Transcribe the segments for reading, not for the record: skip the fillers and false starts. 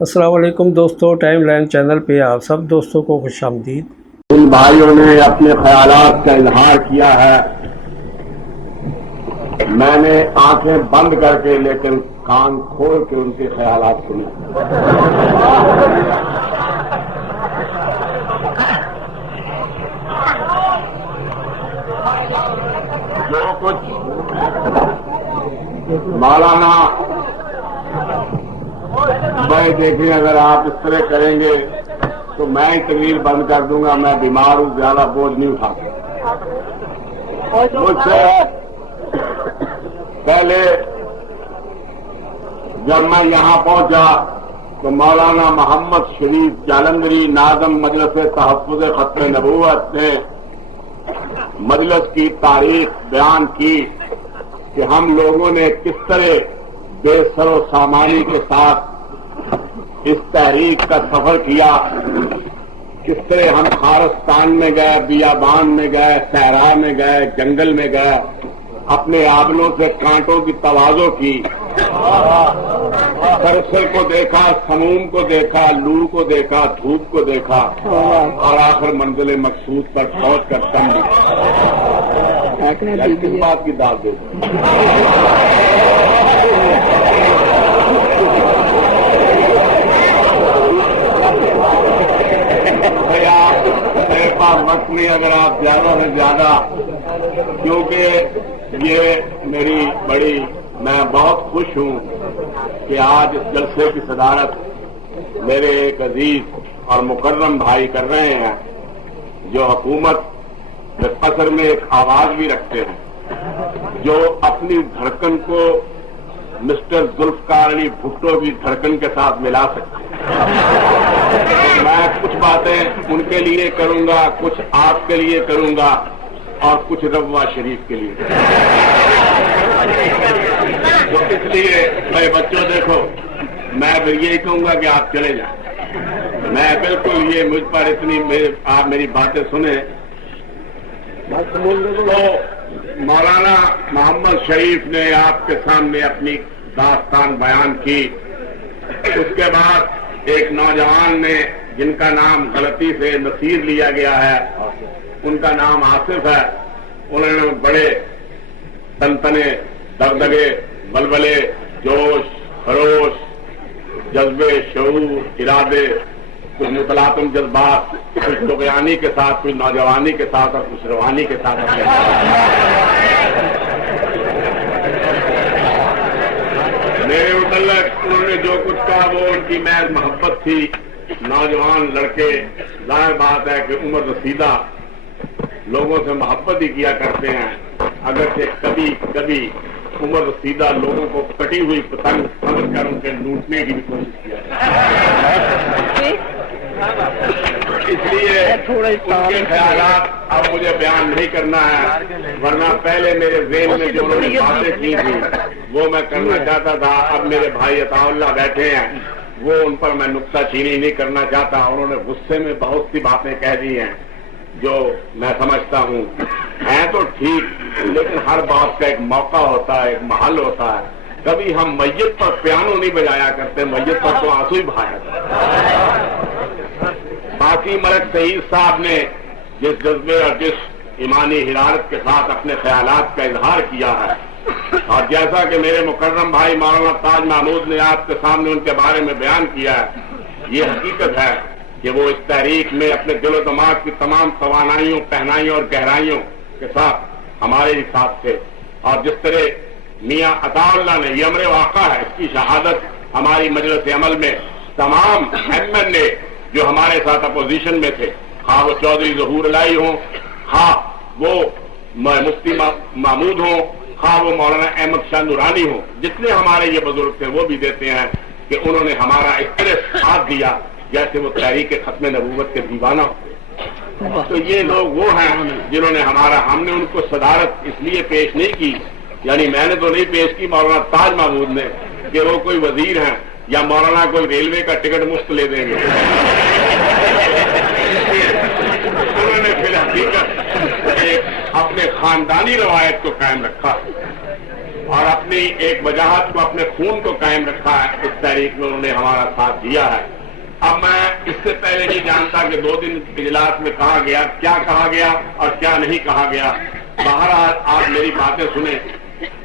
السلام علیکم دوستو، ٹائم لائن چینل پہ آپ سب دوستوں کو خوش آمدید۔ ان بھائیوں نے اپنے خیالات کا اظہار کیا ہے، میں نے آنکھیں بند کر کے لیکن کان کھول کے ان کے خیالات سنے۔ جو کچھ مولانا بھائی دیکھیں، اگر آپ اس طرح کریں گے تو میں ہی تقریر بند کر دوں گا، میں بیمار ہوں، زیادہ بوجھ نہیں اٹھا سکتا۔ مجھ سے پہلے جب میں یہاں پہنچا تو مولانا محمد شریف جالندری ناظم مجلس تحفظ ختم نبوت نے مجلس کی تاریخ بیان کی کہ ہم لوگوں نے کس طرح بے سر و سامانی کے ساتھ اس تحریک کا سفر کیا، کس طرح ہم خارستان میں گئے، بیابان میں گئے، صحرا میں گئے، جنگل میں گئے، اپنے آبلوں سے کانٹوں کی توازو کی، سرسل کو دیکھا، سموم کو دیکھا، لو کو دیکھا، دھوپ کو دیکھا، اور آخر منزل مقصود پر پہنچ کر تم کس بات کی داد دے وقت میں اگر آپ زیادہ سے زیادہ، کیونکہ یہ میری بڑی، میں بہت خوش ہوں کہ آج اس جلسے کی صدارت میرے ایک عزیز اور مکرم بھائی کر رہے ہیں، جو حکومت کے قصر میں ایک آواز بھی رکھتے ہیں، جو اپنی دھڑکن کو مسٹر ذوالفقار علی بھٹو کی دھڑکن کے ساتھ ملا سکتے ہیں۔ میں کچھ باتیں ان کے لیے کروں گا، کچھ آپ کے لیے کروں گا، اور کچھ روا شریف کے لیے۔ تو اس لیے بھائی بچوں دیکھو، میں پھر یہی کہوں گا کہ آپ چلے جائیں، میں بالکل یہ مجھ پر اتنی آپ میری باتیں سنیں۔ تو مولانا محمد شریف نے آپ کے سامنے اپنی داستان بیان کی، اس کے بعد ایک نوجوان نے جن کا نام غلطی سے نصیر لیا گیا ہے، ان کا نام آصف ہے، انہوں نے بڑے تنتنے، دغدغے، بلبلے، جوش، خروش، جذبے، شعور، ارادے، کچھ متلاطم جذبات، کچھ طغیانی کے ساتھ، کچھ نوجوانی کے ساتھ، اور کچھ روحانی کے ساتھ میرے متعلق انہوں نے جو کچھ کہا وہ ان کی محض محبت تھی۔ نوجوان لڑکے ظاہر بات ہے کہ عمر رسیدہ لوگوں سے محبت ہی کیا کرتے ہیں، اگرچہ کبھی کبھی عمر رسیدہ لوگوں کو کٹی ہوئی پتنگ سمجھ کر ان سے لوٹنے کی بھی کوشش کیا۔ اس لیے ان کے خیالات اب مجھے بیان نہیں کرنا ہے، ورنہ پہلے میرے ذہن میں جو انہوں نے باتیں کی تھی وہ میں کرنا چاہتا تھا۔ اب میرے بھائی عطا اللہ بیٹھے ہیں، وہ ان پر میں نکتہ چینی نہیں کرنا چاہتا۔ انہوں نے غصے میں بہت سی باتیں کہہ دی ہیں جو میں سمجھتا ہوں ہیں تو ٹھیک، لیکن ہر بات کا ایک موقع ہوتا ہے، ایک محل ہوتا ہے۔ کبھی ہم میت پر پیانو نہیں بجایا کرتے، میت پر تو آنسو ہی بہایا کرتے۔ باقی ملک سعید صاحب نے جس جذبے اور جس ایمانی حرارت کے ساتھ اپنے خیالات کا اظہار کیا ہے، اور جیسا کہ میرے مکرم بھائی مولانا تاج محمود نے آپ کے سامنے ان کے بارے میں بیان کیا ہے، یہ حقیقت ہے کہ وہ اس تحریک میں اپنے دل و دماغ کی تمام توانائیوں، پہنائیوں اور گہرائیوں کے ساتھ ہمارے ہی ساتھ تھے۔ اور جس طرح میاں عطا اللہ نے، یہ امر واقع ہے، اس کی شہادت ہماری مجلس عمل میں تمام ایم این اے جو ہمارے ساتھ اپوزیشن میں تھے، خواہ وہ چودھری ظہور الہی ہوں، خواہ وہ مفتی محمود ہوں، خواہ وہ مولانا احمد شاہ نورانی ہوں، جتنے ہمارے یہ بزرگ تھے وہ بھی دیتے ہیں کہ انہوں نے ہمارا اس طرح ساتھ دیا جیسے وہ تحریک ختم نبوت کے دیوانہ ہوتے۔ تو یہ لوگ وہ ہیں جنہوں نے ہم نے ان کو صدارت اس لیے پیش نہیں کی، یعنی میں نے تو نہیں پیش کی، مولانا تاج محمود نے، کہ وہ کوئی وزیر ہیں یا مولانا کوئی ریلوے کا ٹکٹ مفت لے دیں گے۔ انہوں نے فی الحقیقت ایک اپنے خاندانی روایت کو قائم رکھا۔ اور اپنی ایک وجاہت کو، اپنے خون کو قائم رکھا ہے، اس تحریک میں انہوں نے ہمارا ساتھ دیا ہے۔ اب میں اس سے پہلے نہیں جانتا کہ 2 دن اجلاس میں کہا گیا، کیا کہا گیا اور کیا نہیں کہا گیا۔ بہرحال آپ میری باتیں سنیں۔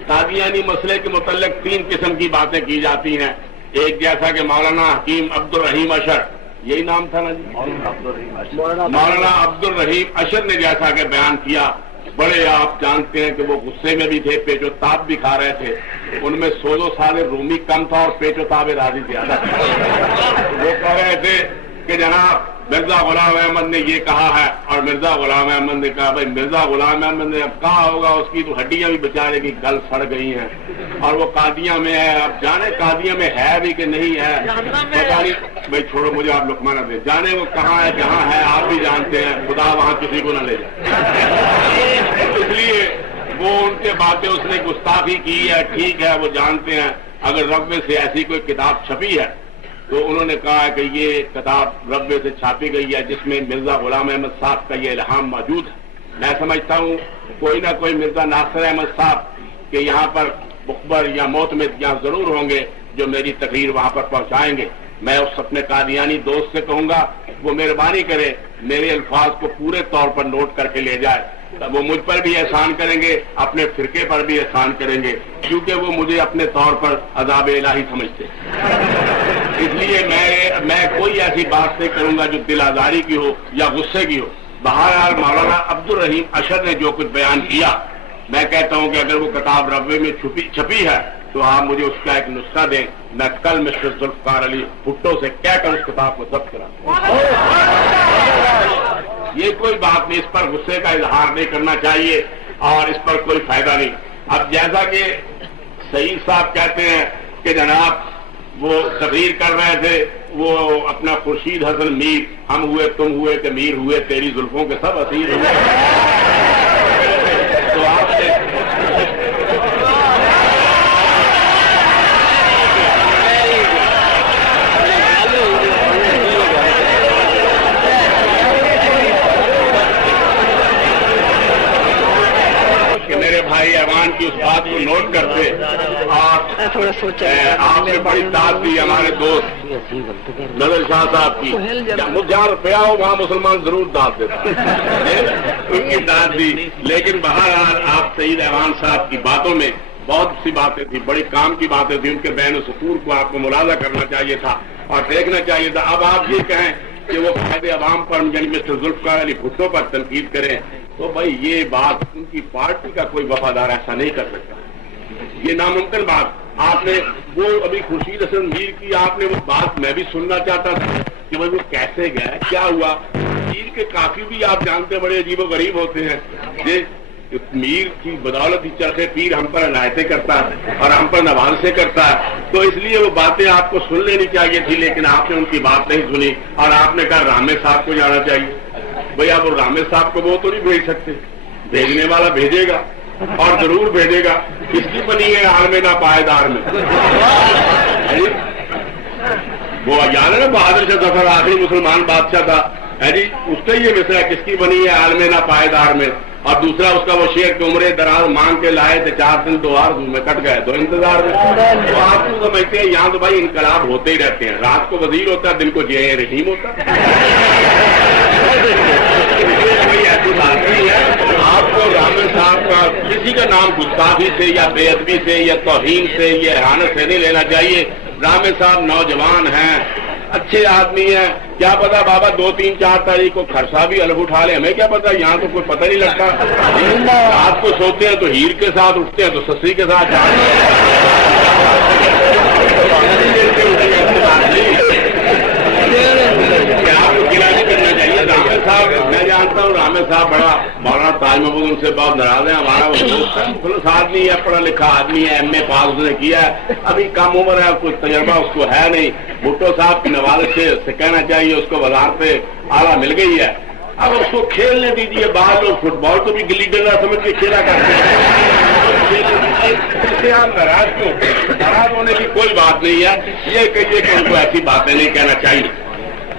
قادیانی مسئلے کے متعلق 3 قسم کی باتیں کی جاتی ہیں۔ ایک جیسا کہ مولانا حکیم عبد الرحیم اشر، یہی نام تھا نا جی، مولانا عبد الرحیم اشر نے جیسا کہ بیان کیا، بڑے آپ جانتے ہیں کہ وہ غصے میں بھی تھے، پیچ و تاب بھی کھا رہے تھے۔ ان میں 16 سال رومی کم تھا اور پیچ و تاب راضی زیادہ تھا۔ وہ کہہ رہے تھے کہ جناب مرزا غلام احمد نے یہ کہا ہے، اور مرزا غلام احمد نے کہا بھائی مرزا غلام احمد نے اب کہا ہوگا، اس کی تو ہڈیاں بھی بیچارے کی گل سڑ گئی ہیں، اور وہ قادیاں میں ہے۔ اب جانے قادیاں میں ہے بھی کہ نہیں ہے، پتہ نہیں۔ بھائی چھوڑو مجھے آپ لقمانہ دے، جانے وہ کہاں ہے جہاں ہے آپ بھی جانتے ہیں، خدا وہاں کسی کو نہ لے جائے۔ اس لیے وہ ان کے باتیں اس نے گستاخی کی ہے، ٹھیک ہے، وہ جانتے ہیں۔ اگر رقبے سے ایسی کوئی کتاب چھپی ہے تو انہوں نے کہا ہے کہ یہ کتاب رقبے سے چھاپی گئی ہے جس میں مرزا غلام احمد صاحب کا یہ الہام موجود ہے۔ میں سمجھتا ہوں کوئی نہ کوئی مرزا ناصر احمد صاحب کے یہاں پر مخبر یا معتمد یہاں ضرور ہوں گے جو میری تقریر وہاں پر پہنچائیں گے۔ میں اس اپنے قادیانی دوست سے کہوں گا وہ مہربانی کرے میرے الفاظ کو پورے طور پر نوٹ کر کے لے جائے۔ وہ مجھ پر بھی احسان کریں گے، اپنے فرقے پر بھی احسان کریں گے، کیونکہ وہ مجھے اپنے طور پر عذاب الہی سمجھتے ہیں۔ اس لیے میں کوئی ایسی بات نہیں کروں گا جو دل آزاری کی ہو یا غصے کی ہو۔ بہرحال مولانا عبد الرحیم اشر نے جو کچھ بیان کیا، میں کہتا ہوں کہ اگر وہ کتاب رقبے میں چھپی ہے تو آپ مجھے اس کا ایک نسخہ دیں، میں کل مسٹر ذوالفقار علی بھٹو سے کہہ کر اس کتاب کو ضبط کراؤں۔ یہ کوئی بات نہیں، اس پر غصے کا اظہار نہیں کرنا چاہیے اور اس پر کوئی فائدہ نہیں۔ اب جیسا کہ سعید صاحب کہتے ہیں کہ جناب وہ تقریر کر رہے تھے، وہ اپنا خورشید حسن میر، ہم ہوئے تم ہوئے کہ میر ہوئے، تیری زلفوں کے سب اسیر ہوئے۔ تو آپ سے میرے بھائی ایوان کی اس بات کو نوٹ کرتے اور آپ نے بڑی داد دی ہمارے دوست نظر شاہ صاحب کی، جہاں روپیہ ہو وہاں مسلمان ضرور داد دیتا ان کی داد دی۔ لیکن بہرحال آپ سعید ایوان صاحب کی باتوں میں بہت سی باتیں تھیں، بڑی کام کی باتیں تھیں، ان کے بین و سطور کو آپ کو ملاحظہ کرنا چاہیے تھا اور دیکھنا چاہیے تھا۔ اب آپ یہ کہیں کہ وہ قائد عوام پر یعنی مسٹر ذوالفقار علی بھٹو پر تنقید کریں تو بھائی یہ بات ان کی پارٹی کا کوئی وفادار ایسا نہیں کر سکتا، یہ ناممکن بات۔ آپ نے وہ ابھی خورشید حسن میر کی آپ نے وہ بات میں بھی سننا چاہتا تھا کہ بھائی وہ کیسے گئے، کیا ہوا۔ میر کے کافی بھی آپ جانتے ہیں بڑے عجیب و غریب ہوتے ہیں، میر کی بدولت ہی چرخے پیر ہم پر عنایتیں کرتا ہے اور ہم پر نوازشیں کرتا ہے، تو اس لیے وہ باتیں آپ کو سن لینی چاہیے تھی، لیکن آپ نے ان کی بات نہیں سنی اور آپ نے کہا رامے صاحب کو جانا چاہیے۔ بھئی آپ رامے صاحب کو وہ تو نہیں بھیج سکتے، بھیجنے والا بھیجے گا اور ضرور بھیجے گا۔ کس کی بنی ہے عالم ناپائیدار میں؟ وہ یاد ہے نا بہادر شاہ ظفر آخری مسلمان بادشاہ تھا جی، اس کا یہ مصرع کس کی بنی ہے عالم ناپائیدار میں، اور دوسرا اس کا وہ شعر کہ عمرے دراز مانگ کے لائے تھے 4 دن 2 آرزو میں کٹ گئے 2 انتظار میں۔ تو آپ کو سمجھتے ہیں یہاں تو بھائی انقلاب ہوتے ہی رہتے ہیں، رات کو وزیر ہوتا ہے، دن کو جے رحیم ہوتا ہے۔ کوئی ایسی بات نہیں ہے۔ آپ کو رامے صاحب کا کسی کا نام گستاخی سے یا بے ادبی سے یا توہین سے یا احانت سے نہیں لینا چاہیے۔ رامے صاحب نوجوان ہیں، اچھے آدمی ہیں، کیا پتا بابا 2 3 4 تاریخ کو خرسا بھی الگ اٹھا لے، ہمیں کیا پتا، یہاں تو کوئی پتہ نہیں لگتا۔ رات کو سوتے ہیں تو ہیر کے ساتھ، اٹھتے ہیں تو سسری کے ساتھ آپ کو گلا نہیں کرنا چاہیے۔ رامے صاحب میں جانتا ہوں، رامے صاحب بڑا مولانا تاج محمود ان سے بہت ناراض ہے، ہمارا وہ دوست ہے، مخلص آدمی ہے، پڑھا لکھا آدمی ہے، ایم اے پاس اس نے کیا ہے، ابھی کم عمر ہے، کوئی تجربہ اس کو ہے نہیں۔ بھٹو صاحب کی نوازش سے کہنا چاہیے اس کو وزارت اعلیٰ مل گئی ہے، اب اس کو کھیلنے دیجیے۔ بعض لوگ فٹ بال کو بھی گلی ڈنڈا سمجھ کے کھیلا کرتے ہیں، اس سے آپ ناراض کیوں؟ ناراض ہونے کی کوئی بات نہیں ہے، یہ کہیے کہ ان کو ایسی باتیں نہیں کہنا چاہیے۔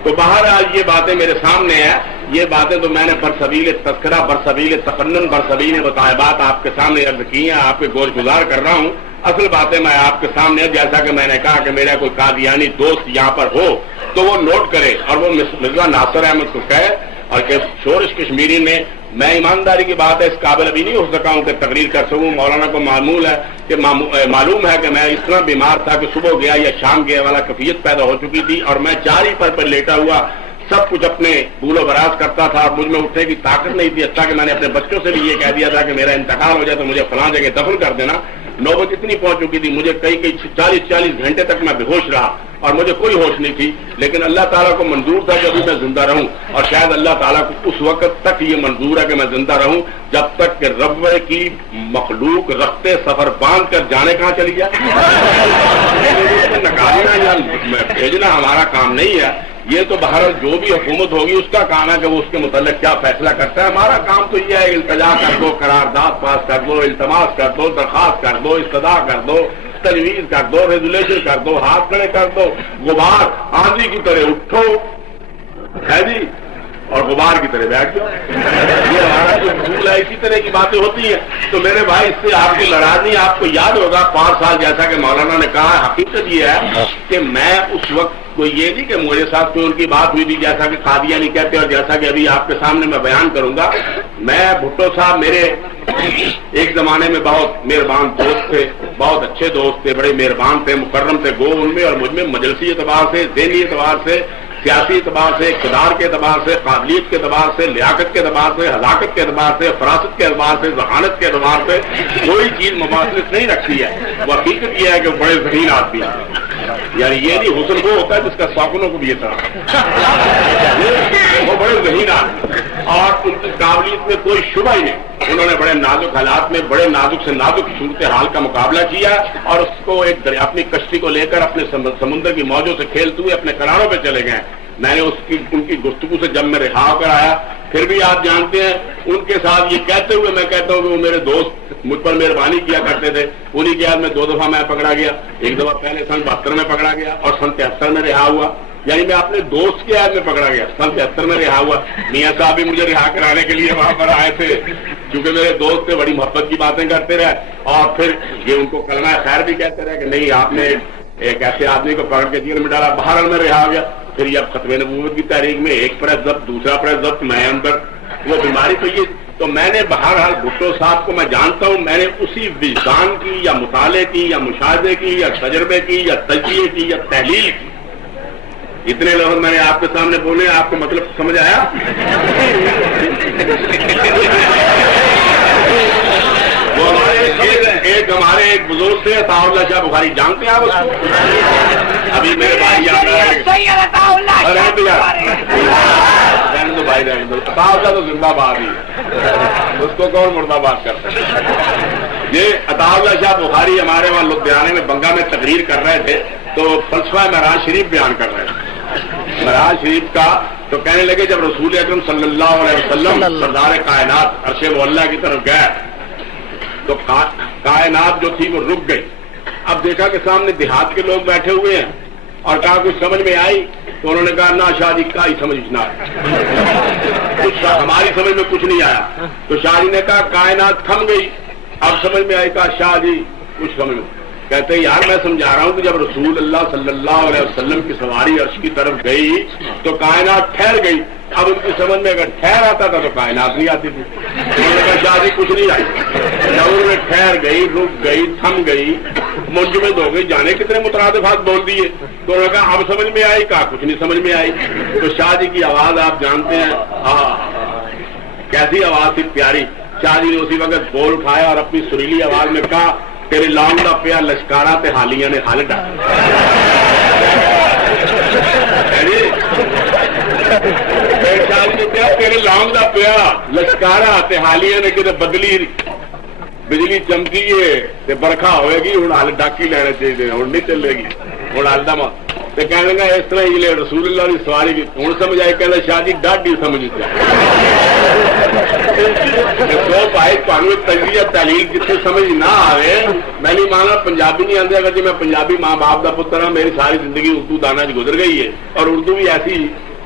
تو بہرحال یہ باتیں میرے سامنے ہیں، یہ باتیں تو میں نے برسبیل تذکرہ، برسبیل تفنن، برسبیل مطالبات آپ کے سامنے عرض کی ہیں، آپ کے گوش گزار کر رہا ہوں۔ اصل باتیں میں آپ کے سامنے، جیسا کہ میں نے کہا کہ میرا کوئی قادیانی دوست یہاں پر ہو تو وہ نوٹ کرے اور وہ مرزا ناصر احمد کو کہے، اور کہ شورش کشمیری نے، میں ایمانداری کی بات ہے اس قابل ابھی نہیں ہو سکا ہوں کہ تقریر کر سکوں، مولانا کو معلوم ہے کہ میں اس طرح بیمار تھا کہ صبح گیا یا شام گیا والا کیفیت پیدا ہو چکی تھی، اور میں چاری پر لیٹا ہوا سب کچھ اپنے بول و براز کرتا تھا، اور مجھ میں اٹھنے کی طاقت نہیں تھی، حتیٰ کہ میں نے اپنے بچوں سے بھی یہ کہہ دیا تھا کہ میرا انتقال ہو جائے تو مجھے فلاں جگہ دفن کر دینا۔ نوبت اتنی پہنچ چکی تھی، مجھے کئی 40 گھنٹے تک میں بے ہوش رہا اور مجھے کوئی ہوش نہیں تھی، لیکن اللہ تعالیٰ کو منظور تھا کہ ابھی میں زندہ رہوں، اور شاید اللہ تعالیٰ کو اس وقت تک یہ منظور ہے کہ میں زندہ رہوں جب تک کہ رب کی مخلوق رختے سفر باندھ کر جانے کہاں چلی جائے۔ نکالنا یا بھیجنا ہمارا کام نہیں ہے، یہ تو بہرحال جو بھی حکومت ہوگی اس کا کام ہے کہ وہ اس کے متعلق کیا فیصلہ کرتا ہے۔ ہمارا کام تو یہ ہے التجا کر دو، قرارداد پاس کر دو، التماس کر دو، درخواست کر دو، استدعا کر دو، تجویز کر دو، ریزولیشن کر دو، ہاتھ کھڑے کر دو، غبار آندھی کی طرح اٹھو ہے جی اور غبار کی طرح بیٹھ جاؤ، یہ ہمارا جو اصول ہے، اسی طرح کی باتیں ہوتی ہیں۔ تو میرے بھائی اس سے آپ کی لڑائی نہیں، آپ کو یاد ہوگا 5 سال جیسا کہ مولانا نے کہا، حقیقت یہ ہے کہ میں اس وقت کوئی یہ نہیں کہ میرے ساتھ کوئی ان کی بات ہوئی تھی جیسا کہ قادیانی کہتے اور جیسا کہ ابھی آپ کے سامنے میں بیان کروں گا۔ میں بھٹو صاحب میرے ایک زمانے میں بہت مہربان دوست تھے، بہت اچھے دوست تھے، بڑے مہربان تھے، مکرم تھے، گو ان میں اور مجھ میں مجلسی اعتبار سے، ذہنی اعتبار سے، سیاسی اعتبار سے، اقتدار کے اعتبار سے، قابلیت کے اعتبار سے، لیاقت کے اعتبار سے، ہلاکت کے اعتبار سے، فراست کے اعتبار سے، ذہانت کے اعتبار سے کوئی چیز مماثلت نہیں رکھتی ہے۔ وہ حقیقت یہ ہے کہ بڑے ذہین آدمی ہیں، یعنی یہ نہیں حسن وہ ہوتا ہے جس کا ساکنوں کو بھی یہ طرح، وہ بڑے ذہین آدمی اور ان کی قابلیت میں کوئی شبہ ہی نہیں۔ انہوں نے بڑے نازک حالات میں بڑے نازک سے نازک صورتحال کا مقابلہ کیا اور اس کو ایک اپنی کشتی کو لے کر اپنے سمندر کی موجوں سے کھیلتے ہوئے اپنے کناروں پہ چلے گئے۔ میں نے ان کی گفتگو سے جب میں رہا ہو کر آیا، پھر بھی آپ جانتے ہیں ان کے ساتھ یہ کہتے ہوئے میں کہتا ہوں کہ وہ میرے دوست مجھ پر مہربانی کیا کرتے تھے، انہی کے یاد میں 2 دفعہ میں پکڑا گیا، ایک دفعہ پہلے سن 72 میں پکڑا گیا اور سن 73 میں رہا ہوا، یعنی میں اپنے دوست کے یاد میں پکڑا گیا، سن 73 میں رہا ہوا۔ میاں صاحب بھی مجھے رہا کرانے کے لیے وہاں پر آئے تھے، کیونکہ میرے دوست تھے، بڑی محبت کی باتیں کرتے رہے اور پھر یہ ان کو کلمہ خیر بھی کہتے رہے کہ نہیں آپ نے ایک ایسے آدمی کو پکڑ کے جیل میں ڈالا، بہرحال میں رہا گیا۔ پھر یہ اب ختم نبوت کی تاریخ میں ایک پریس ضبط، دوسرا پریس ضبط، میں اندر وہ بیماری تو یہ تو میں نے بہرحال بھٹو صاحب کو میں جانتا ہوں، میں نے اسی وجدان کی یا مطالعے کی یا مشاہدے کی یا تجربے کی یا تجزیے کی یا تحلیل کی، اتنے لفظ میں نے آپ کے سامنے بولے، آپ کو مطلب سمجھ آیا؟ وہ ہمارے ایک بزرگ تھے عطا اللہ شاہ بخاری، جانتے ہیں آپ اس کو؟ ابھی میرے بھائی یاد تو بھائی عطا اللہ تو زندہ باد ہی، اس کو کون مردہ باد کرتا ہے؟ یہ عطا اللہ شاہ بخاری ہمارے وہاں لدھیانے میں بنگا میں تقریر کر رہے تھے تو فلسفہ معراج شریف بیان کر رہے تھے، معراج شریف کا، تو کہنے لگے جب رسول اکرم صلی اللہ علیہ وسلم سردار کائنات عرش معلیٰ کی طرف گئے تو کائنات جو تھی وہ رک گئی۔ اب دیکھا کہ سامنے دیہات کے لوگ بیٹھے ہوئے ہیں اور کہا کچھ سمجھ میں آئی تو انہوں نے کہا نہ شاہ جی کا ہی سمجھنا کچھ ہماری سمجھ میں کچھ نہیں آیا، تو شاہ جی نے کہا کائنات تھم گئی، اب سمجھ میں آئی، کہا شاہ جی کچھ سمجھ میں، کہتے ہیں یار میں سمجھا رہا ہوں کہ جب رسول اللہ صلی اللہ علیہ وسلم کی سواری عرش کی طرف گئی تو کائنات ٹھہر گئی، اب ان کی سمجھ میں اگر ٹھہر آتا تھا تو کائنات نہیں آتی تھی۔ انہوں نے کہا شاہ جی کچھ نہیں آئی، جب انہوں نے ٹھہر گئی، رک گئی، تھم گئی، منجمد ہو گئی، جانے کتنے مترادفات بول دیے، تو انہوں نے کہا اب سمجھ میں آئی، کہا کچھ نہیں سمجھ میں آئی۔ تو شاہ جی کی آواز آپ جانتے ہیں، کیسی آواز تھی پیاری۔ شاہ جی نے اسی وقت بول اٹھایا اور اپنی سریلی آواز میں کہا تیرے لام دا پیا لشکارا تے حالیاں نے حل ڈال، شاہ جی نے کہا تیرے لام دا پیا لشکارا تے حالیاں نے کتنے بدلی بجلی چمکی ہے برکھا ہوئے گی، ہوں ہل ڈاکی لینا چاہیے، ہوں نہیں چلے گی، ہوں ہل دما تو کہنے لگا اس طرح ہی رسول اللہ کی سواری کی ہوں سمجھ آئی، کہنا شاہ جی ڈاڈی سمجھ دو بھائی پانویں تجزیہ تحلیل جتنے سمجھ نہ آئے، میں نہیں مانا پنجابی نہیں آتے، اگر جی میں پنجابی ماں باپ کا پتر ہوں، میری ساری زندگی اردو دانا گزر گئی ہے اور اردو بھی ایسی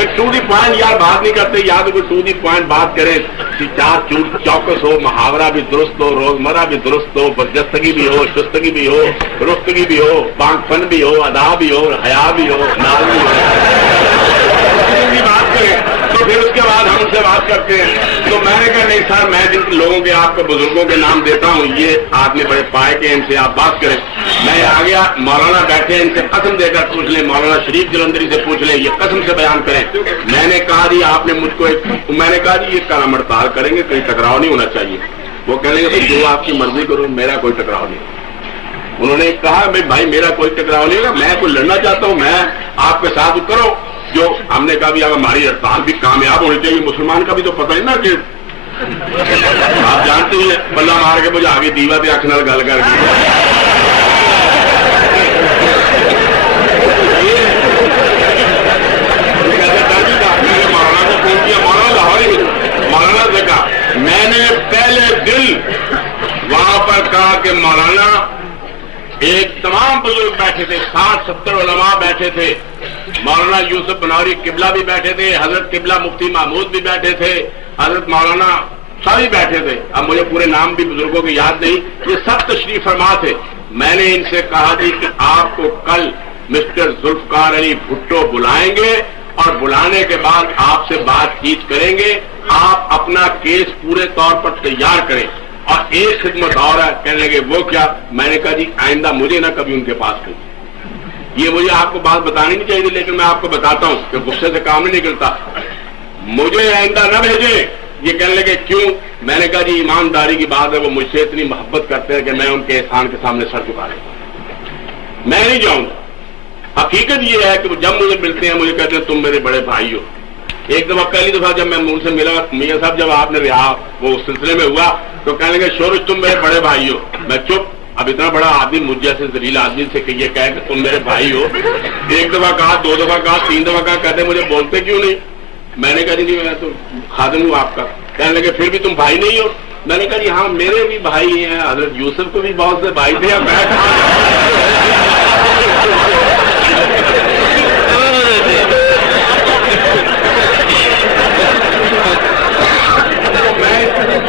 کہ ٹو دی پوائنٹ یار بات نہیں کرتے، یا تو کوئی ٹو دی پوائنٹ بات کرے، چار چوکس ہو، محاورہ بھی درست ہو، روزمرہ بھی درست ہو، برجستگی بھی ہو، شستگی بھی ہو، رختگی بھی ہو، پانک پن بھی ہو، ادا بھی ہو، حیا بھی ہو، ناز بھی ہو، بات کریں تو پھر اس کے بعد ہم ان سے بات کرتے ہیں۔ تو میں نے کہا نہیں سر، میں جن لوگوں کے آپ کو بزرگوں کے نام دیتا ہوں یہ آدمی بڑے پائے کے، ان سے آپ بات کریں۔ میں آ گیا، مولانا بیٹھے، ان سے قسم دے کر پوچھ لیں، مولانا شریف جلندری سے پوچھ لیں، یہ قسم سے بیان کریں۔ میں نے کہا جی آپ نے مجھ کو میں نے کہا جی یہ کلام ہڑتال کریں گے، کہیں ٹکراؤ نہیں ہونا چاہیے۔ وہ کہنے گے جو آپ کی مرضی کرو، میرا کوئی ٹکراؤ نہیں۔ انہوں نے کہا بھائی میرا کوئی ٹکراؤ نہیں ہوگا، میں کوئی لڑنا چاہتا ہوں، میں آپ کے ساتھ کرو جو ہم نے کہا بھی اب ہماری ہڑتال بھی کامیاب ہونی چاہیے۔ مسلمان کا بھی تو پتہ ہے نا کہ آپ جانتے ہیں بلا مار کے مجھے آگے دیوا پہ آنکھ نال گل کر کے مولانا کو فون کیا، مولانا لاہور ہی مولانا سے کہا، میں نے پہلے دن وہاں پر کہا کہ مولانا ایک تمام بزرگ بیٹھے تھے، 60-70 علماء بیٹھے تھے، مولانا یوسف بنوری قبلہ بھی بیٹھے تھے، حضرت قبلہ مفتی محمود بھی بیٹھے تھے، حضرت مولانا سبھی بیٹھے تھے، اب مجھے پورے نام بھی بزرگوں کے یاد نہیں، یہ سب تشریف فرما تھے۔ میں نے ان سے کہا جی کہ آپ کو کل مسٹر ذوالفقار علی بھٹو بلائیں گے اور بلانے کے بعد آپ سے بات چیت کریں گے، آپ اپنا کیس پورے طور پر تیار کریں۔ اور ایک خدمت اور ہے، کہنے لگے وہ کیا؟ میں نے کہا جی آئندہ مجھے نہ کبھی ان کے پاس بھیجیں۔ یہ مجھے آپ کو بات بتانی نہیں چاہیے لیکن میں آپ کو بتاتا ہوں کہ غصے سے کام نہیں نکلتا۔ مجھے آئندہ نہ بھیجیں۔ یہ کہنے لگے کیوں؟ میں نے کہا جی ایمانداری کی بات ہے، وہ مجھ سے اتنی محبت کرتے ہیں کہ میں ان کے احسان کے سامنے سر جھکا لیتا ہوں، میں نہیں جاؤں گا۔ حقیقت یہ ہے کہ جب مجھے ملتے ہیں مجھے کہتے ہیں تم میرے بڑے بھائی ہو۔ ایک دفعہ پہلی دفعہ جب میں ان سے ملا، میاں صاحب جب آپ نے رہا وہ اس سلسلے میں ہوا تو کہنے لگے شورش تم میرے بڑے بھائی ہو۔ میں چپ، اب اتنا بڑا آدمی مجھ جیسے ذلیل آدمی سے کہ یہ کہے کہ تم میرے بھائی ہو، ایک دفعہ کہا، دو دفعہ کہا، تین دفعہ کہا، کہتے مجھے بولتے کیوں نہیں؟ میں نے کہا جی نہیں میں تو خادم ہوں آپ کا۔ کہنے لگے پھر بھی تم بھائی نہیں ہو؟ میں نے کہا جی ہاں میرے بھی بھائی ہیں، حضرت یوسف کو بھی بہت سے بھائی تھے،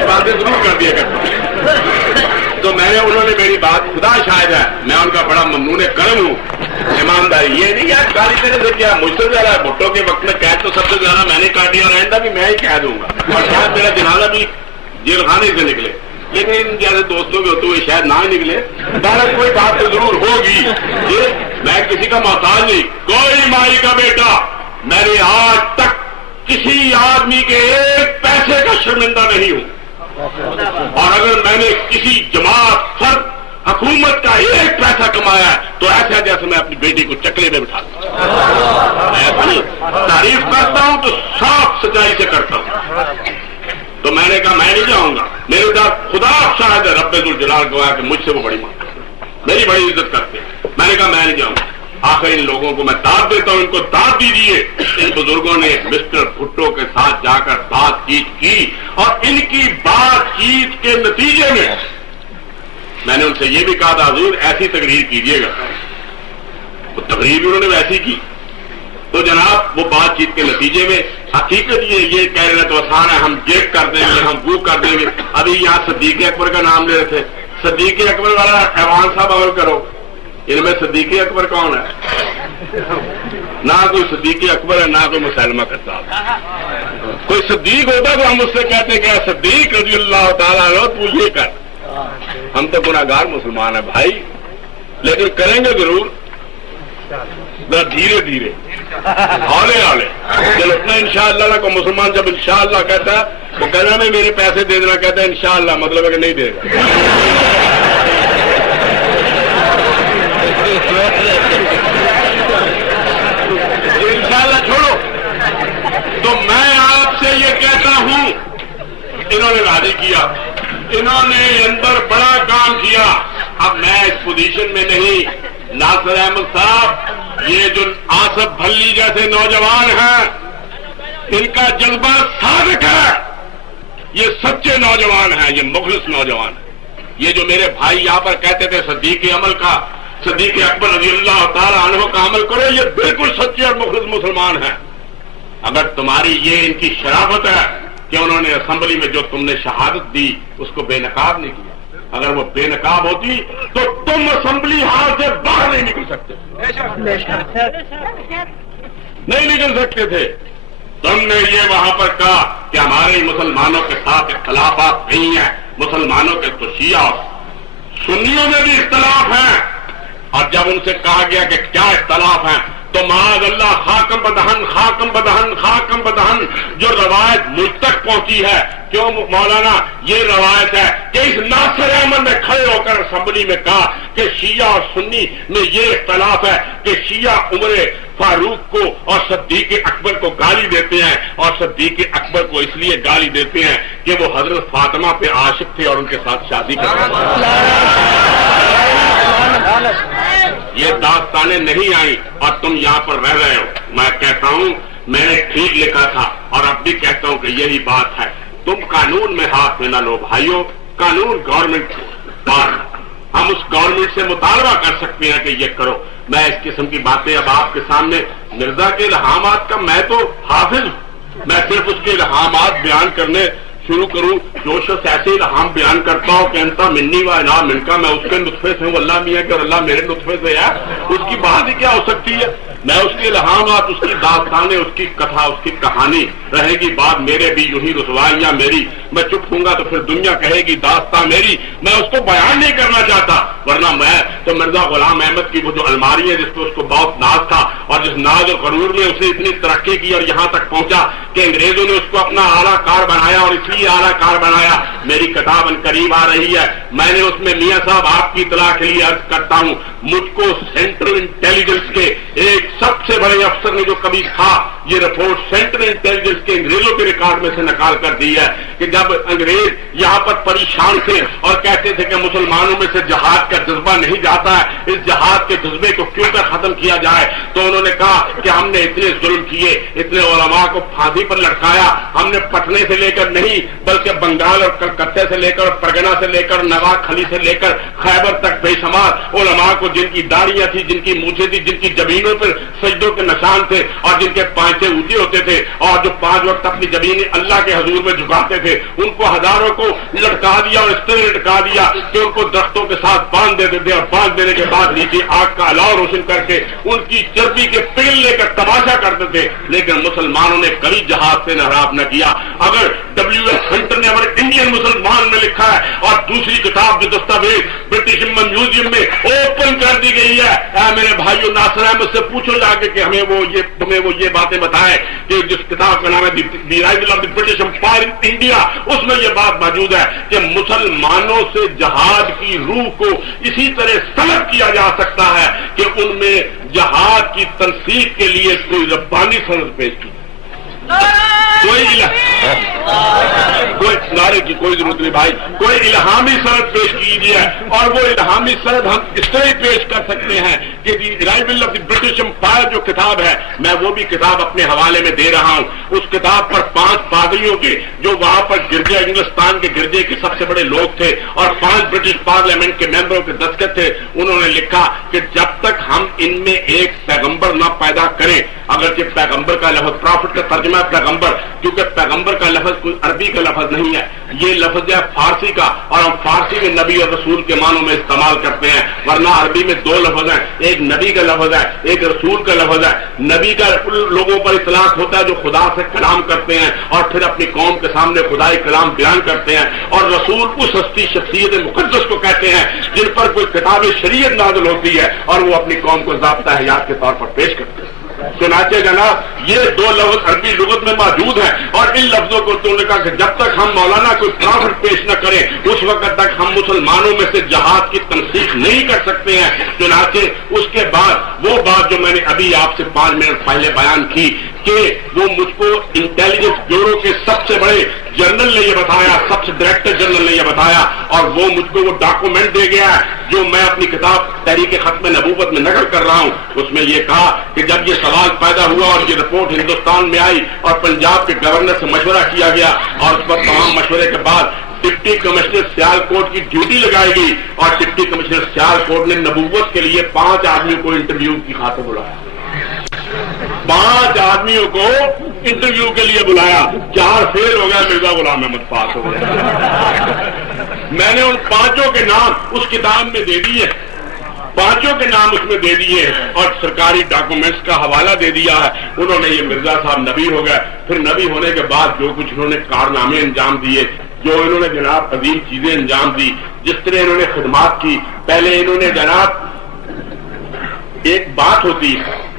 باتیں ضرور کر دیا کرتا ہوں۔ تو میں نے انہوں نے میری بات، خدا شاہد ہے میں ان کا بڑا ممنون کرم ہوں، ایمانداری یہ نہیں یار کالی طرح سے کیا مجھ سے زیادہ بھٹو کے وقت میں قید تو سب سے زیادہ میں نے کاٹی اور آئندہ بھی میں ہی کہہ دوں گا، اور شاید میرا جنازہ بھی جیل خانے سے نکلے، لیکن ان جیسے دوستوں کے ہوتے ہوئے شاید نہ نکلے۔ بہرحال کوئی بات تو ضرور ہوگی، میں کسی کا محتاج نہیں، کوئی مائی کا بیٹا، میں نے آج تک کسی آدمی کے ایک پیسے کا شرمندہ نہیں ہوں، اور اگر میں نے کسی جماعت فرد حکومت کا ایک پیسہ کمایا ہے تو ایسا جیسے میں اپنی بیٹی کو چکلے میں بٹھا دوں، ایسا نہیں، تعریف کرتا ہوں تو صاف سچائی سے کرتا ہوں۔ تو میں نے کہا میں نہیں جاؤں گا، میرے ساتھ خدا شاہد ہے رب ذوالجلال گواہ کہ مجھ سے وہ بڑی مانتے ہیں، میری بڑی عزت کرتے ہیں۔ میں نے کہا میں نہیں جاؤں گا۔ آخر ان لوگوں کو میں داد دیتا ہوں، ان کو داد دیجیے۔ ان بزرگوں نے مسٹر بھٹو کے ساتھ جا کر بات چیت کی اور ان کی بات چیت کے نتیجے میں نے ان سے یہ بھی کہا تھا حضور ایسی تقریر کیجیے گا، تو تقریر بھی انہوں نے ویسی کی۔ تو جناب وہ بات چیت کے نتیجے میں حقیقت یہ کہہ رہے تو آسان ہے، ہم یہ کر دیں گے، ہم وہ کر دیں گے۔ ابھی یہاں صدیق اکبر کا نام لے رہے تھے، صدیق اکبر والا ایوان صاحب عمل کرو، ان میں صدیق اکبر کون ہے؟ نہ کوئی صدیق اکبر ہے نہ کوئی مسلمہ کرتا۔ کوئی صدیق ہوتا تو ہم اس سے کہتے کہ صدیق رضی اللہ تعالیٰ عنہ تو یہ کر، ہم تو گناہگار مسلمان ہیں بھائی، لیکن کریں گے ضرور، دھیرے دھیرے ہولے ہولے چلو۔ انشاءاللہ نہ کوئی مسلمان جب انشاءاللہ کہتا ہے تو کہنا میں میرے پیسے دے دینا، کہتا ہے انشاءاللہ مطلب ہے کہ نہیں دے گا۔ انشاءاللہ چھوڑو۔ تو میں آپ سے یہ کہتا ہوں، انہوں نے راضی کیا، انہوں نے اندر بڑا کام کیا۔ اب میں اس پوزیشن میں نہیں، ناصر احمد صاحب یہ جو آصف بھلی جیسے نوجوان ہیں ان کا جذبہ صادق ہے، یہ سچے نوجوان ہیں، یہ مخلص نوجوان ہیں۔ یہ جو میرے بھائی یہاں پر کہتے تھے صدیق عمل کا، صدیق اکبر رضی اللہ تعالی عنہ کا عمل کرو، یہ بالکل سچے اور مخلص مسلمان ہیں۔ اگر تمہاری یہ ان کی شرافت ہے کہ انہوں نے اسمبلی میں جو تم نے شہادت دی اس کو بے نقاب نہیں کیا، اگر وہ بے نقاب ہوتی تو تم اسمبلی ہال سے باہر نہیں نکل سکتے، نہیں نکل سکتے تھے۔ تم نے یہ وہاں پر کہا کہ ہمارے مسلمانوں کے ساتھ اختلافات نہیں ہیں، مسلمانوں کے تو شیعہ اور سنیوں میں بھی اختلاف ہیں، اور جب ان سے کہا گیا کہ کیا اختلاف ہیں تو معاذ اللہ خاکم بدہن خاکم بدہن خاکم بدہن جو روایت مجھ تک پہنچی ہے، کیوں مولانا یہ روایت ہے کہ اس ناصر احمد نے کھڑے ہو کر اسمبلی میں کہا کہ شیعہ اور سنی میں یہ اختلاف ہے کہ شیعہ عمر فاروق کو اور صدیق اکبر کو گالی دیتے ہیں، اور صدیق اکبر کو اس لیے گالی دیتے ہیں کہ وہ حضرت فاطمہ پہ عاشق تھے اور ان کے ساتھ شادی کرتے ہیں۔ یہ داستانیں نہیں آئیں اور تم یہاں پر رہ رہے ہو۔ میں کہتا ہوں میں نے ٹھیک لکھا تھا اور اب بھی کہتا ہوں کہ یہی بات ہے، تم قانون میں ہاتھ میں نہ لو بھائیو، قانون گورنمنٹ اور ہم اس گورنمنٹ سے مطالبہ کر سکتے ہیں کہ یہ کرو۔ میں اس قسم کی باتیں اب آپ کے سامنے مرزا کے الہامات کا میں تو حافظ ہوں، میں صرف اس کے الہامات بیان کرنے شروع کروں، جو شخص ایسے الہام بیان کرتا ہوں کہ انتا منی و انا من کا، میں اس کے نطفے سے ہوں اللہ میاں کہ اور اللہ میرے نطفے سے ہے، اس کی بات ہی کیا ہو سکتی ہے؟ میں اس کے الہامات، اس کی داستانیں، اس کی کتھا، اس کی کہانی رہے گی بات میرے بھی یوں ہی رسوائیاں میری، میں چپ ہوں گا تو پھر دنیا کہے گی داستان میری، میں اس کو بیان نہیں کرنا چاہتا، ورنہ میں تو مرزا غلام احمد کی وہ جو الماری ہے جس پہ اس کو بہت ناز تھا اور جس ناز و غرور میں اسے اتنی ترقی کی اور یہاں تک پہنچا کہ انگریزوں نے اس کو اپنا اعلیٰ کار بنایا اور اس لیے اعلیٰ کار بنایا۔ میری کتاب ان قریب آ رہی ہے، میں نے اس میں میاں صاحب آپ کی اطلاع کے لیے عرض کرتا ہوں، مجھ کو سینٹرل انٹیلیجنس کے ایک سب سے بڑے افسر نے جو کبھی تھا یہ رپورٹ سینٹرل انٹیلیجنس کے انگریزوں کے ریکارڈ میں سے نکال کر دی ہے کہ جب انگریز یہاں پر پریشان تھے اور کہتے تھے کہ مسلمانوں میں سے جہاد کا جذبہ نہیں جاتا ہے، اس جہاد کے جذبے کو کیوں کر ختم کیا جائے، تو انہوں نے کہا کہ ہم نے اتنے ظلم کیے، اتنے علماء کو پھانسی پر لٹکایا، ہم نے پٹنے سے لے کر نہیں بلکہ بنگال اور کلکتے سے لے کر پرگنا سے لے کر نوا کھلی سے لے کر خیبر تک بے شمار علماء کو جن کی داڑیاں تھی، جن کی مونچھیں تھی، جن کی جبینوں پر سجدوں کے نشان تھے اور جن کے پانچے اونچے ہوتے تھے اور جو 5 وقت اپنی زمینیں اللہ کے حضور میں جھکاتے تھے، ان کو ہزاروں کو لٹکا دیا اور اس طرح لٹکا دیا کہ ان کو درختوں کے ساتھ باندھ دیتے تھے اور باندھ دینے کے بعد نیچے آگ کا الاؤ روشن کر کے ان کی چربی کے پگل لے کر تماشا کرتے تھے، لیکن مسلمانوں نے کبھی جہاد سے ناراض نہ کیا۔ اگر WS ہنٹر نے ہمارے انڈین مسلمان میں لکھا ہے اور دوسری کتاب جو دستاویز برٹش میوزیم میں اوپن کر دی گئی ہے، میرے بھائیو ناصر احمد سے پوچھو جا کے کہ تمہیں وہ یہ باتیں بتائیں کہ جس کتاب کا نام ہے the rise of the British empire in India, اس میں یہ بات موجود ہے کہ مسلمانوں سے جہاد کی روح کو اسی طرح سلب کیا جا سکتا ہے کہ ان میں جہاد کی تنصیب کے لیے کوئی ربانی سند پیش کی، کوئی نعرے کی کوئی ضرورت نہیں بھائی، کوئی الہامی سند پیش کیجیے، اور وہ الہامی سند ہم اس طرح پیش کر سکتے ہیں کہ the rule of the British empire جو کتاب ہے، میں وہ بھی کتاب اپنے حوالے میں دے رہا ہوں، اس کتاب پر 5 پادریوں کے جو وہاں پر گرجے انگلستان کے گرجے کے سب سے بڑے لوگ تھے اور 5 برٹش پارلیمنٹ کے ممبروں کے دستخط تھے، انہوں نے لکھا کہ جب تک ہم ان میں ایک پیغمبر نہ پیدا کریں، اگرچہ پیغمبر کا لفظ پرافٹ کا ترجمہ ہے پیغمبر، کیونکہ پیغمبر کا لفظ کوئی عربی کا لفظ نہیں ہے، یہ لفظ ہے فارسی کا، اور ہم فارسی میں نبی اور رسول کے معنوں میں استعمال کرتے ہیں، ورنہ عربی میں 2 لفظ ہیں، ایک نبی کا لفظ ہے، ایک رسول کا لفظ ہے۔ نبی کا لوگوں پر اطلاق ہوتا ہے جو خدا سے کلام کرتے ہیں اور پھر اپنی قوم کے سامنے خدائی کلام بیان کرتے ہیں، اور رسول اس ہستی شخصیت مقدس کو کہتے ہیں جن پر کوئی کتاب شریعت نازل ہوتی ہے اور وہ اپنی قوم کو ضابطہ حیات کے طور پر پیش کرتے ہیں۔ چنانچہ جناب یہ 2 لفظ عربی لغت میں موجود ہیں، اور ان لفظوں کو تو نے کہا کہ جب تک ہم مولانا کوئی پرافٹ پیش نہ کریں اس وقت تک ہم مسلمانوں میں سے جہاد کی تنسیخ نہیں کر سکتے ہیں۔ چنانچہ اس کے بعد وہ بات جو میں نے ابھی آپ سے 5 منٹ پہلے بیان کی کہ وہ مجھ کو انٹیلیجنس بیورو کے سب سے بڑے جنرل نے یہ بتایا، سب سے ڈائریکٹر جنرل نے یہ بتایا، اور وہ مجھ کو وہ ڈاکومنٹ دے گیا ہے جو میں اپنی کتاب تحریک ختم نبوت میں نقل کر رہا ہوں۔ اس میں یہ کہا کہ جب یہ سوال پیدا ہوا اور یہ رپورٹ ہندوستان میں آئی اور پنجاب کے گورنر سے مشورہ کیا گیا اور اس پر تمام مشورے کے بعد ڈپٹی کمشنر سیال کوٹ کی ڈیوٹی لگائی گئی، اور ڈپٹی کمشنر سیال کوٹ نے نبوت کے لیے 5 آدمیوں کو انٹرویو کی خاطر بلایا، 5 آدمیوں کو انٹرویو کے لیے بلایا، 4 فیل ہو گیا، مرزا غلام احمد پاس ہو گیا۔ میں نے ان 5 کے نام اس کتاب میں دے دیے، 5 کے نام اس میں دے دیے اور سرکاری ڈاکومنٹس کا حوالہ دے دیا ہے۔ انہوں نے یہ مرزا صاحب نبی ہو گئے، پھر نبی ہونے کے بعد جو کچھ انہوں نے کارنامے انجام دیے، جو انہوں نے جناب عظیم چیزیں انجام دی، جس طرح انہوں نے خدمات کی۔ پہلے انہوں نے جناب ایک بات ہوتی،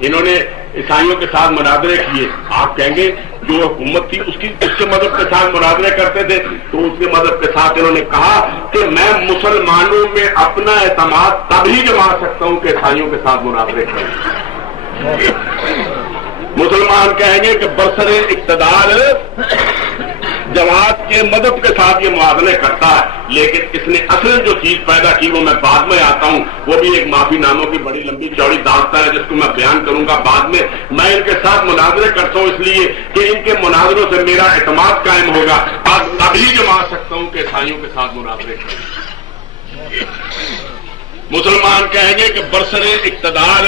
انہوں نے عیسائیوں کے ساتھ مناظرے کیے، آپ کہیں گے جو حکومت تھی اس کے مذہب کے ساتھ مناظرے کرتے تھے، تو اس کے مذہب کے ساتھ انہوں نے کہا کہ میں مسلمانوں میں اپنا اعتماد تبھی جما سکتا ہوں کہ عیسائیوں کے ساتھ مناظرے کریں۔ مسلمان کہیں گے کہ برسر اقتدار جماعت کے مذہب کے ساتھ یہ موازنے کرتا ہے، لیکن اس نے اصل جو چیز پیدا کی وہ میں بعد میں آتا ہوں، وہ بھی ایک معافی ناموں کی بڑی لمبی چوڑی داستان ہے جس کو میں بیان کروں گا بعد میں۔ میں ان کے ساتھ مناظرے کرتا ہوں اس لیے کہ ان کے مناظروں سے میرا اعتماد قائم ہوگا، اور تبھی جما سکتا ہوں کہ عیسائیوں کے ساتھ مناظرے کریں۔ مسلمان کہیں گے کہ برسر اقتدار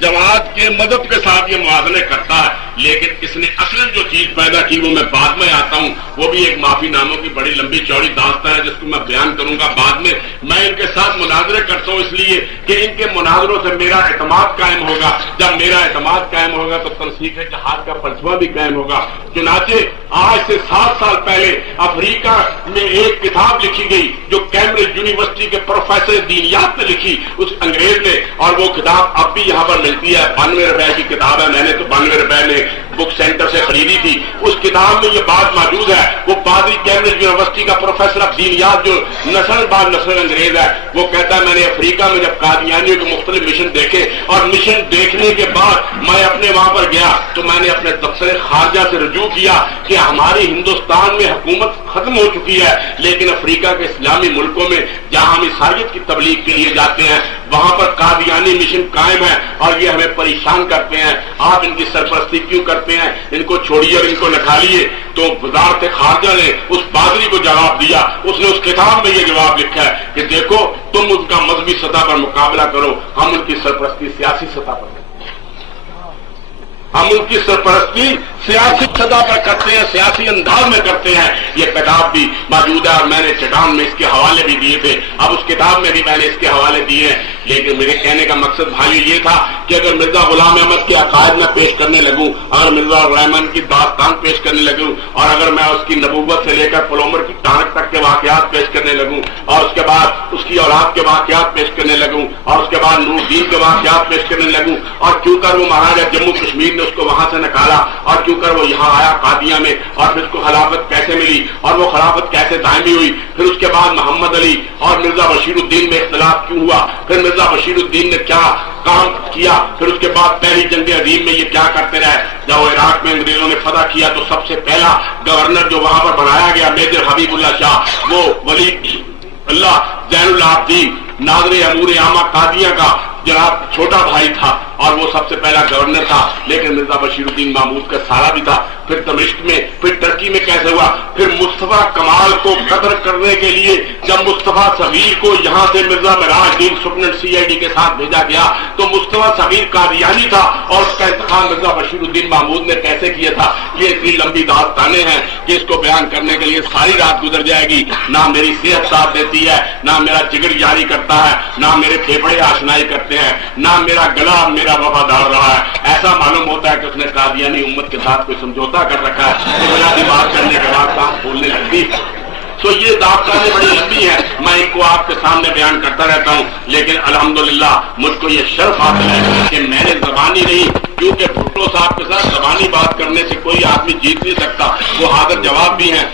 جماعت کے مذہب کے ساتھ یہ موازنے کرتا ہے، لیکن اس نے اصل جو چیز پیدا کی وہ میں بعد میں آتا ہوں، وہ بھی ایک معافی ناموں کی بڑی لمبی چوڑی داستان ہے جس کو میں بیان کروں گا بعد میں۔ میں ان کے ساتھ مناظرے کرتا ہوں اس لیے کہ ان کے مناظروں سے میرا اعتماد قائم ہوگا، جب میرا اعتماد قائم ہوگا تو تنسیق جہاد کا فلسفہ بھی قائم ہوگا۔ چنانچہ آج سے 7 سال پہلے افریقہ میں ایک کتاب لکھی گئی جو کیمبرج یونیورسٹی کے پروفیسر دینیات نے لکھی، اس انگریز نے، اور وہ کتاب اب بھی یہاں پر ملتی ہے، 92 روپے کی کتاب ہے، میں نے تو 92 روپے میں بک سینٹر سے خریدی تھی۔ اس کتاب میں یہ بات موجود ہے، وہ پادری کیمبرج یونیورسٹی کا پروفیسر آف دینیات جو نسل بعد نسل انگریز ہے، وہ کہتا ہے میں نے افریقہ میں جب قادیانیوں کے مختلف مشن دیکھے، اور مشن دیکھنے کے بعد میں اپنے وہاں پر گیا تو میں نے اپنے دفتر خارجہ سے رجوع کیا کہ ہماری ہندوستان میں حکومت ختم ہو چکی ہے، لیکن افریقہ کے اسلامی ملکوں میں جہاں ہم عیسائیت کی تبلیغ کے لیے جاتے ہیں وہاں پر قادیانی مشن قائم ہے اور یہ ہمیں پریشان کرتے ہیں، آپ ان کی سرپرستی کیوں کرتے ہیں، ان کو چھوڑیے اور ان کو نکالیے۔ تو وزارت خارجہ نے اس پادری کو جواب دیا، اس نے اس کتاب میں یہ جواب لکھا ہے کہ دیکھو تم ان کا مذہبی سطح پر مقابلہ کرو، ہم ان کی سرپرستی سیاسی سطح پر، ہم ان کی سرپرستی سیاسی سطح پر کرتے ہیں، سیاسی انداز میں کرتے ہیں۔ یہ کتاب بھی موجود ہے اور میں نے چٹان میں اس کے حوالے بھی دیے تھے، اب اس کتاب میں بھی میں نے اس کے حوالے دیے ہیں۔ لیکن میرے کہنے کا مقصد بھائی یہ تھا کہ اگر مرزا غلام احمد کے عقائد میں پیش کرنے لگوں، اگر مرزا غلام احمد کی داستان پیش کرنے لگوں، اور اگر میں اس کی نبوت سے لے کر پلومر کی ٹانک تک کے واقعات پیش کرنے لگوں، اور اس کے بعد اس کی اولاد کے واقعات پیش کرنے لگوں، اور اس کے بعد نور الدین کے واقعات پیش کرنے لگوں، اور کیوں کر وہ مہاراجا جموں کشمیر نے اس کو وہاں سے نکالا، اور کیوں کر وہ یہاں آیا قادیہ میں، اور پھر اس کو خلافت کیسے ملی اور وہ خلافت کیسے دائمی ہوئی، پھر اس کے بعد محمد علی اور مرزا بشیر الدین میں اختلاف کیوں ہوا، پھر مرزا بشیر الدین نے کیا کام کیا، پھر اس کے بعد پہلی جنگ عظیم میں یہ کیا کرتے رہے۔ جب وہ عراق میں انگریزوں نے فتح کیا تو سب سے پہلا گورنر جو وہاں پر بنایا گیا میجر حبیب اللہ شاہ، وہ ولی اللہ زین العابدین ناظر امور عامہ قادیہ کا جناب چھوٹا بھائی تھا، اور وہ سب سے پہلا گورنر تھا، لیکن مرزا بشیر الدین محمود کا سالہ بھی تھا۔ پھر دمشق میں، پھر ترکی میں کیسے ہوا، پھر مصطفیٰ کمال کو قتل کرنے کے لیے جب مصطفیٰ صغیر کو یہاں سے مرزا معراج الدین سپرنٹنڈنٹ CID کے ساتھ بھیجا گیا تو مصطفیٰ صغیر قادیانی تھا، اور اس کا انتخاب مرزا بشیر الدین محمود نے کیسے کیا تھا۔ یہ اتنی لمبی داستانیں ہیں کہ اس کو بیان کرنے کے لیے ساری رات گزر جائے گی، نہ میری صحت ساتھ دیتی ہے، نہ میرا جگر جاری کرتا ہے، نہ میرے پھیپھڑے آشنائی کرتے ہیں، نہ میرا گلا میرا وفادار رہا ہے۔ ایسا معلوم ہوتا ہے کہ اس نے قادیانی امت کے ساتھ کوئی سمجھوتا کر رکھا ہے، تو بنیادی بات کرنے کے بعد کام بولنے لگتی۔ تو یہ داستانیں بڑی لمبی ہیں، میں ان کو آپ کے سامنے بیان کرتا رہتا ہوں، لیکن الحمدللہ مجھ کو یہ شرف حاصل ہے کہ میں نے زبانی نہیں، کیونکہ بھٹو صاحب کے ساتھ زبانی بات کرنے سے کوئی آدمی جیت نہیں سکتا، وہ حاضر جواب بھی ہیں،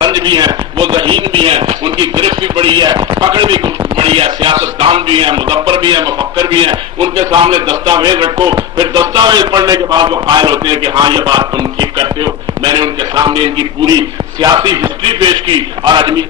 بھی ہیں، وہ ذہین بھی ہیں، ان کی گرفت بھی بڑی ہے، پکڑ بھی بڑی ہے، سیاستدان بھی ہیں، مدبر بھی ہیں، مفکر بھی ہیں۔ ان کے سامنے دستاویز رکھو، پھر دستاویز پڑھنے کے بعد وہ قائل ہوتے ہیں کہ ہاں یہ بات تم ٹھیک کرتے ہو۔ میں نے ان کے سامنے ان کی پوری سیاسی ہسٹری پیش کی اور اجمیر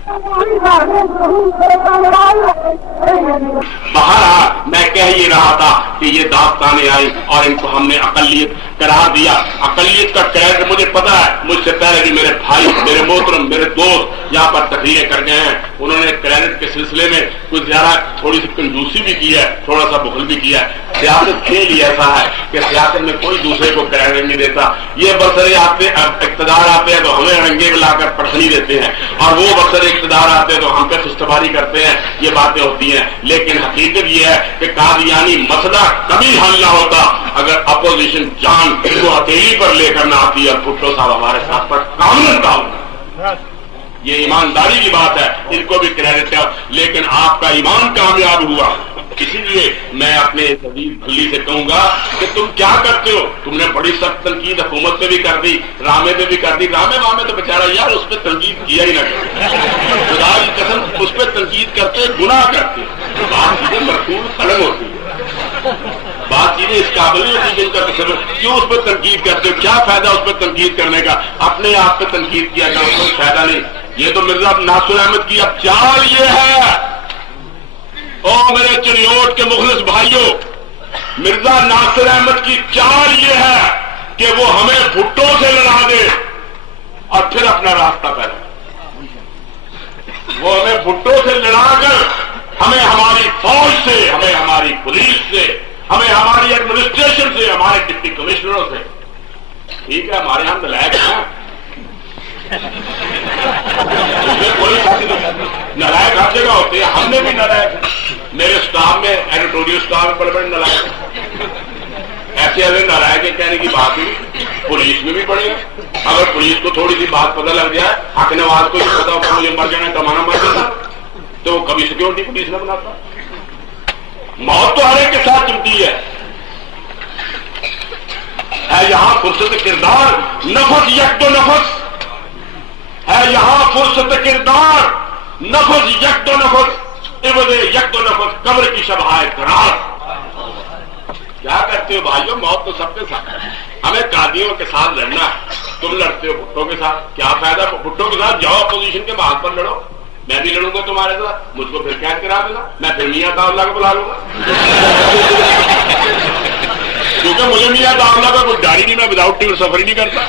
بہرحال میں کہہ یہ رہا تھا کہ یہ داستانیں آئی اور ان کو ہم نے اقلیت قرار دیا. اقلیت کا کریڈٹ مجھے پتا ہے, مجھ سے پہلے بھی میرے بھائی, میرے محترم, میرے دوست یہاں پر تقریریں کر گئے ہیں, انہوں نے کریڈٹ کے سلسلے میں کچھ زیادہ تھوڑی سی کنجوسی بھی کی ہے, تھوڑا سا بخل بھی کیا ہے. سیاست کھیل ہی ایسا ہے کہ سیاست میں کوئی دوسرے کو کریڈٹ نہیں دیتا. یہ برسر آتے اقتدار آتے ہیں تو ہمیں رنگے بلا کر پڑھنی دیتے ہیں, اور وہ برسر اقتدار آتے ہیں تو ہم پہ خستباری کرتے ہیں. یہ باتیں ہوتی ہیں, لیکن حقیقت یہ ہے کہ قادیانی مسئلہ کبھی حل نہ ہوتا اگر اپوزیشن جان کو ہتھیلی پر لے کر نہ آتی. اور بھٹو صاحب ہمارے ساتھ پر قانون کا, یہ ایمانداری کی بات ہے, ان کو بھی کریڈٹ ہے. لیکن آپ کا ایمان کامیاب ہوا, اسی لیے میں اپنے عزیز بھلی سے کہوں گا کہ تم کیا کرتے ہو. تم نے بڑی سخت تنقید حکومت پہ بھی کر دی, رامے پہ بھی کر دی. رامے تو بیچارہ یار اس پہ تنقید کیا ہی نہ کرتے, خدا کی قسم اس پہ تنقید کرتے گناہ کرتے. بات چیزیں مرکوز قلم ہوتی ہے, بات چیزیں اس قابل نہیں ہوتی جن کا کیوں اس پہ تنقید کرتے ہو, کیا فائدہ اس پہ تنقید کرنے کا. اپنے آپ پہ تنقید کیا کرو, کوئی فائدہ نہیں. یہ تو مرزا ناصر احمد کی اب چال یہ ہے, او میرے چنیوٹ کے مخلص بھائیوں, مرزا ناصر احمد کی چال یہ ہے کہ وہ ہمیں بھٹو سے لڑا دے اور پھر اپنا راستہ پیدا. وہ ہمیں بھٹو سے لڑا کر ہمیں ہماری فوج سے, ہمیں ہماری پولیس سے, ہمیں ہماری ایڈمنسٹریشن سے, ہمارے ڈپٹی کمشنروں سے, ٹھیک ہے ہمارے یہاں نالائق ہیں, کوئی نالائق ہر جگہ ہوتے ہیں, ہم نے بھی نالائق. میرے اسٹاف میں ایڈیٹوریل اسٹاف میں بڑے بڑے نالائق, ایسے ایسے نالائق ہیں کہنے کی بات نہیں. پولیس میں بھی پڑے گا, اگر پولیس کو تھوڑی سی بات پتہ لگ جائے, حق نواز کو پتا ہوتا مجھے مر جانا کمانا مر جانا, تو وہ کبھی سیکورٹی پولیس نہ بناتا. موت تو ہر ایک کے ساتھ چمتی ہے. یہاں فرصت کردار نفس یک دو نفس ہے, یہاں فرصت کردار نفس یک دو نفس عوض یک دو نفس قبر کی شبہائے قرار. کیا کرتے ہو بھائیو, موت تو سب کے ساتھ ہے. ہمیں قادیوں کے ساتھ لڑنا ہے, تم لڑتے ہو بھٹو کے ساتھ, کیا فائدہ. بھٹو کے ساتھ جاؤ اپوزیشن کے بات پر لڑو, میں بھی لڑوں گا تمہارے ساتھ, مجھ کو پھر قید کرا دینا, میں پھر میاں داؤلہ کو بلا لوں گا. کیونکہ مجھے میاں داؤلہ کا کوئی ڈاری نہیں, میں وداؤٹ ٹکٹ سفر ہی نہیں کرتا.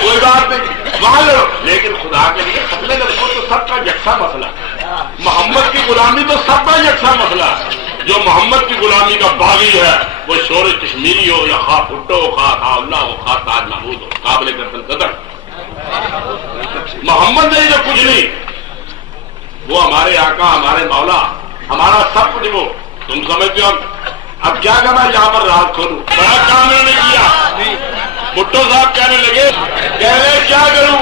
کوئی بات نہیں, وہاں لڑو, لیکن خدا کے لیے قتل نفس تو سب کا یکساں مسئلہ ہے. محمد کی غلامی تو سب کا یکساں مسئلہ ہے. جو محمد کی غلامی کا باغی ہے وہ شور کشمیری ہو یا خواہ بھٹو ہو, خواہ اللہ ہو, خواہ تاج محمود ہو, قابل قدر. محمد نہیں جو کچھ نہیں, وہ ہمارے آقا, ہمارے مولا, ہمارا سب کچھ. وہ تم سمجھتے ہو اب کیا کرنا, یہاں پر رات کھولوں, بڑا کام میں نے کیا. بھٹو صاحب کہنے لگے, کہہ رہے کیا کروں,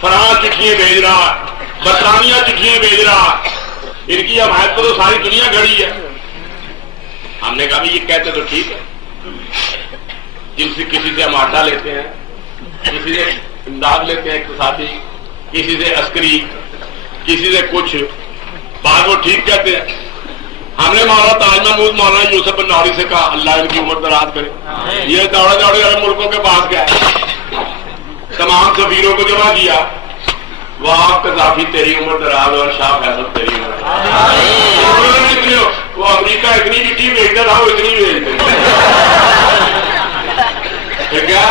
فرانس چٹھیاں بھیج رہا, برطانیہ چٹھیاں بھیج رہا, ان کی حمایت کو تو ساری دنیا کھڑی ہے. ہم نے کہا بھی یہ کہتے تو ٹھیک ہے, جن سے کسی سے ہم آٹا لیتے ہیں, کسی سے امداد لیتے ہیں اقتصادی, کسی سے عسکری, کسی سے کچھ, بات وہ ٹھیک کہتے ہیں. ہم نے مولانا تاج محمود, مولانا یوسف بن نوری سے کہا اللہ ان کی عمر دراز کرے. یہ دوڑے دوڑے عرب ملکوں کے پاس گئے, تمام سفیروں کو جمع کیا, وہ آپ قذافی تیری عمر دراز اور شاہ فیصل تیری عمر دراز. وہ امریکہ اتنی چٹھی بھیجتا تھا, وہ اتنی بھیجتے پھر کیا,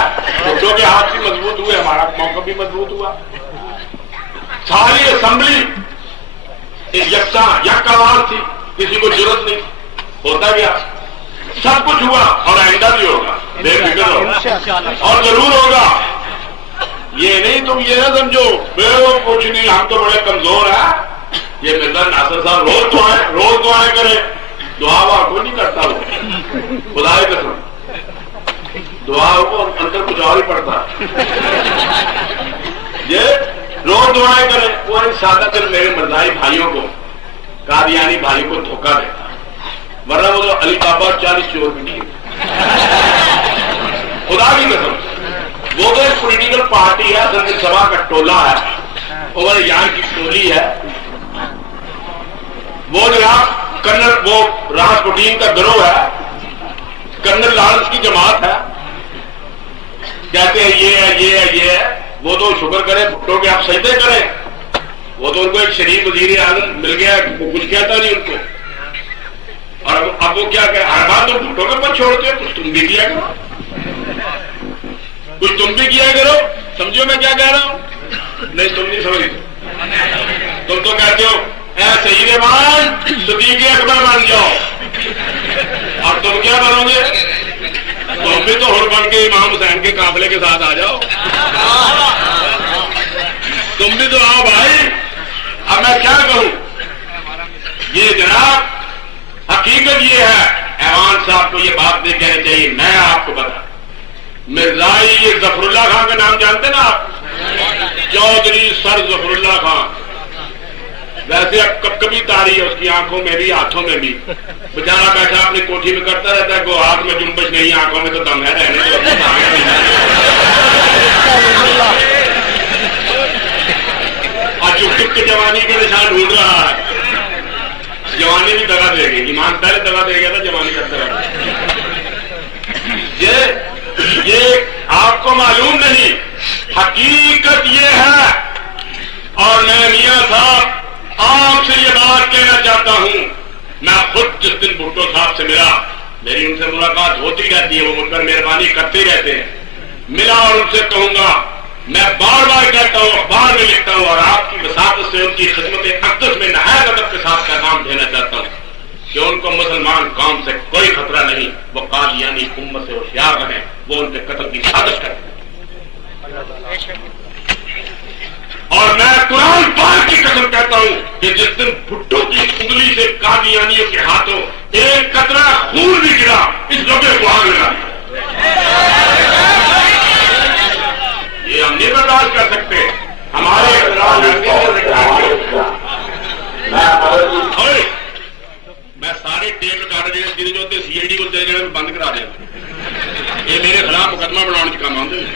بھٹو کے ہاتھ بھی مضبوط ہوئے, ہمارا موقع بھی مضبوط ہوا. ساری اسمبلی یکساں یک آواز تھی, کسی کو ضرورت نہیں. ہوتا گیا, سب کچھ ہوا, اور آئندہ بھی ہوگا, بے فکر ہو, اور ضرور ہوگا. یہ نہیں تم یہ نہ سمجھو کچھ نہیں, ہم تو بڑے کمزور ہیں. یہ مرزا ناصر صاحب روز دعائیں کرے, دعا وہاں کوئی نہیں کرتا. وہ خدا کی قسم دعا کو اندر کچھ اور ہی پڑتا ہے. یہ روز دعائیں کرے, وہ سادہ دل میرے مرزائی بھائیوں کو, قادیانی بھائی کو دھوکہ دیتا, ورنہ وہ تو علی بابا 40 چور بھی نہیں. خدا کی قسم وہ تو ایک پولیٹیکل پارٹی ہے, سنسد سبھا کا ٹولہ ہے, عمر یان کی ٹولی ہے. وہ جناب کرنل, وہ راس پٹین کا گروہ ہے, کرنل لارنس کی جماعت ہے, کہتے ہیں یہ ہے یہ ہے یہ ہے. وہ تو شکر کرے بھٹو کے آپ سجدے کریں. وہ تو ان کو ایک شریف وزیر اعظم مل گیا, وہ کچھ کہتا نہیں ان کو. اور اب وہ کیا کہ ہر بات تو بھٹو کے پر چھوڑتے ہو, کچھ تم بھی کیا کرو, کچھ تم بھی کیا کرو. سمجھو میں کیا کہہ رہا ہوں؟ نہیں تم نہیں سمجھ. تم تو کہتے ہو اے سید مان صدیق اکبر بن جاؤ, اور تم کیا بنو گے؟ تم بھی تو ہر بن کے امام حسین کے قافلے کے ساتھ آ جاؤ. تم بھی تو آؤ بھائی. اب میں کیا کہوں؟ یہ جناب حقیقت یہ ہے, ایوان صاحب کو یہ بات نہیں کہنی چاہیے. میں آپ کو بتا, مرزائی یہ ظفر اللہ خان کا نام جانتے نا آپ؟ چودھری سر ظفر اللہ خان. ویسے اب کب کبھی تاری ہے اس کی آنکھوں میں بھی ہاتھوں میں بھی. بیچارہ بیٹھا اپنی کوٹھی میں کرتا رہتا ہے, کو ہاتھ میں جنبش نہیں, آنکھوں میں تو دم ہے رہنے اور چپ چپ کے جوانی کے نشان ڈھونڈ رہا ہے. جوانی بھی دگا دے گی, ایمان پہلے دگا دے گیا تھا, جوانی کرتا رہا. یہ آپ کو معلوم نہیں, حقیقت یہ ہے. اور میں میاں صاحب آپ سے یہ بات کہنا چاہتا ہوں, میں خود جس دن بھٹو صاحب سے ملا, میری ان سے ملاقات ہوتی رہتی ہے, وہ مجھ پر مہربانی کرتے رہتے ہیں. ملا اور ان سے کہوں گا, میں بار بار کہتا ہوں, اخبار میں لکھتا ہوں, اور آپ کی وساطت سے ان کی خدمت اقدس میں نہایت ادب کے ساتھ پیغام دینا چاہتا ہوں کہ ان کو مسلمان قوم سے کوئی خطرہ نہیں. وہ قادیانی امت سے ہوشیار رہیں, وہ ان کے قتل کی سازش کرتے. اور میں قرآن پاک کی قسم کہتا ہوں کہ جس دن بھٹو کی انگلی سے قادیانیوں کے ہاتھوں ایک قطرہ خون بھی گرا, اس لوگے کو آگ لگا. یہ ہم نہیں برداشت کر سکتے. ہمارے میں سارے ٹیپ ریکارڈر جی جو ہوتے سی آئی ڈی کو چلے جانے میں بند کرا دیا. یہ میرے خلاف مقدمہ بنانے کے کام آتے ہیں.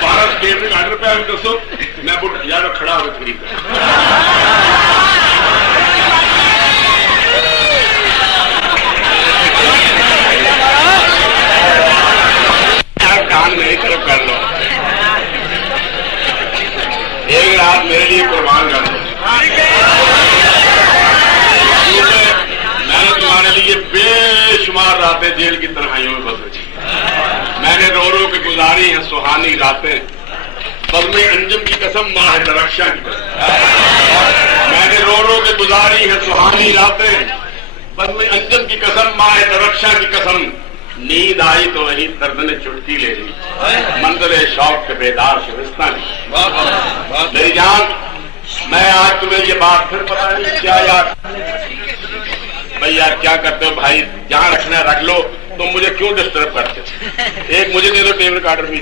بھارت ٹیپ ریکارڈر پہ ابھی دسو, میں یار کھڑا ہو کے خرید کان میری طرف کر لو, ایک رات میرے لیے قربان کر دو. میں نے تمہارے لیے بے شمار راتیں جیل کی تنہائیوں میں بسری. میں نے رو رو کے گزاری ہیں سہانی راتیں, بزم انجم کی قسم ماہ درخشاں کی قسم. میں نے رو رو کے گزاری ہیں سہانی راتیں, بزم انجم کی قسم ماہ درخشاں کی قسم. نیند آئی تو وہی درد نے چٹکی لے لی, منظر شوق کے بیدار شبستہ لی. میری جان, میں آج تمہیں یہ بات پھر پتا نہیں کیا یار بھائی, یار کیا کرتے ہو بھائی, جہاں رکھنا ہے رکھ لو, تم مجھے کیوں ڈسٹرب کرتے ہو؟ ایک مجھے دے دو ٹیپ ریکارڈر بھی.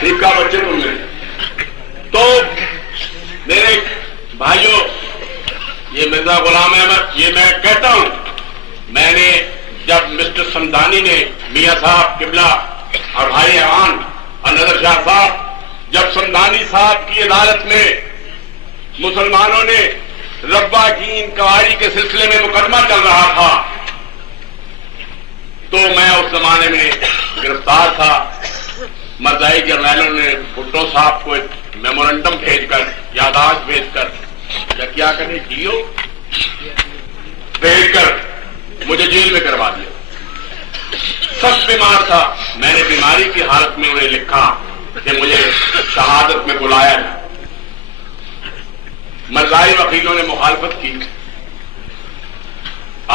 ٹھیک ہے بچے تم نے. تو میرے بھائیوں, یہ مرزا غلام احمد, یہ میں کہتا ہوں, میں نے جب مسٹر سمدانی نے میاں صاحب قبلہ اور بھائی ایوان اور نظر شاہ صاحب, جب سمدانی صاحب کی عدالت میں مسلمانوں نے ربا کی انکوائری کے سلسلے میں مقدمہ چل رہا تھا, تو میں اس زمانے میں گرفتار تھا. مرزائی جرنیلوں نے بھٹو صاحب کو ایک میمورنڈم بھیج کر, یادداشت بھیج کر, یا کیا کریں جیو بھیج کر مجھے جیل میں کروا دیا. سخت بیمار تھا, میں نے بیماری کی حالت میں انہیں لکھا کہ مجھے شہادت میں بلایا جائے. مرزائی وکیلوں نے مخالفت کی.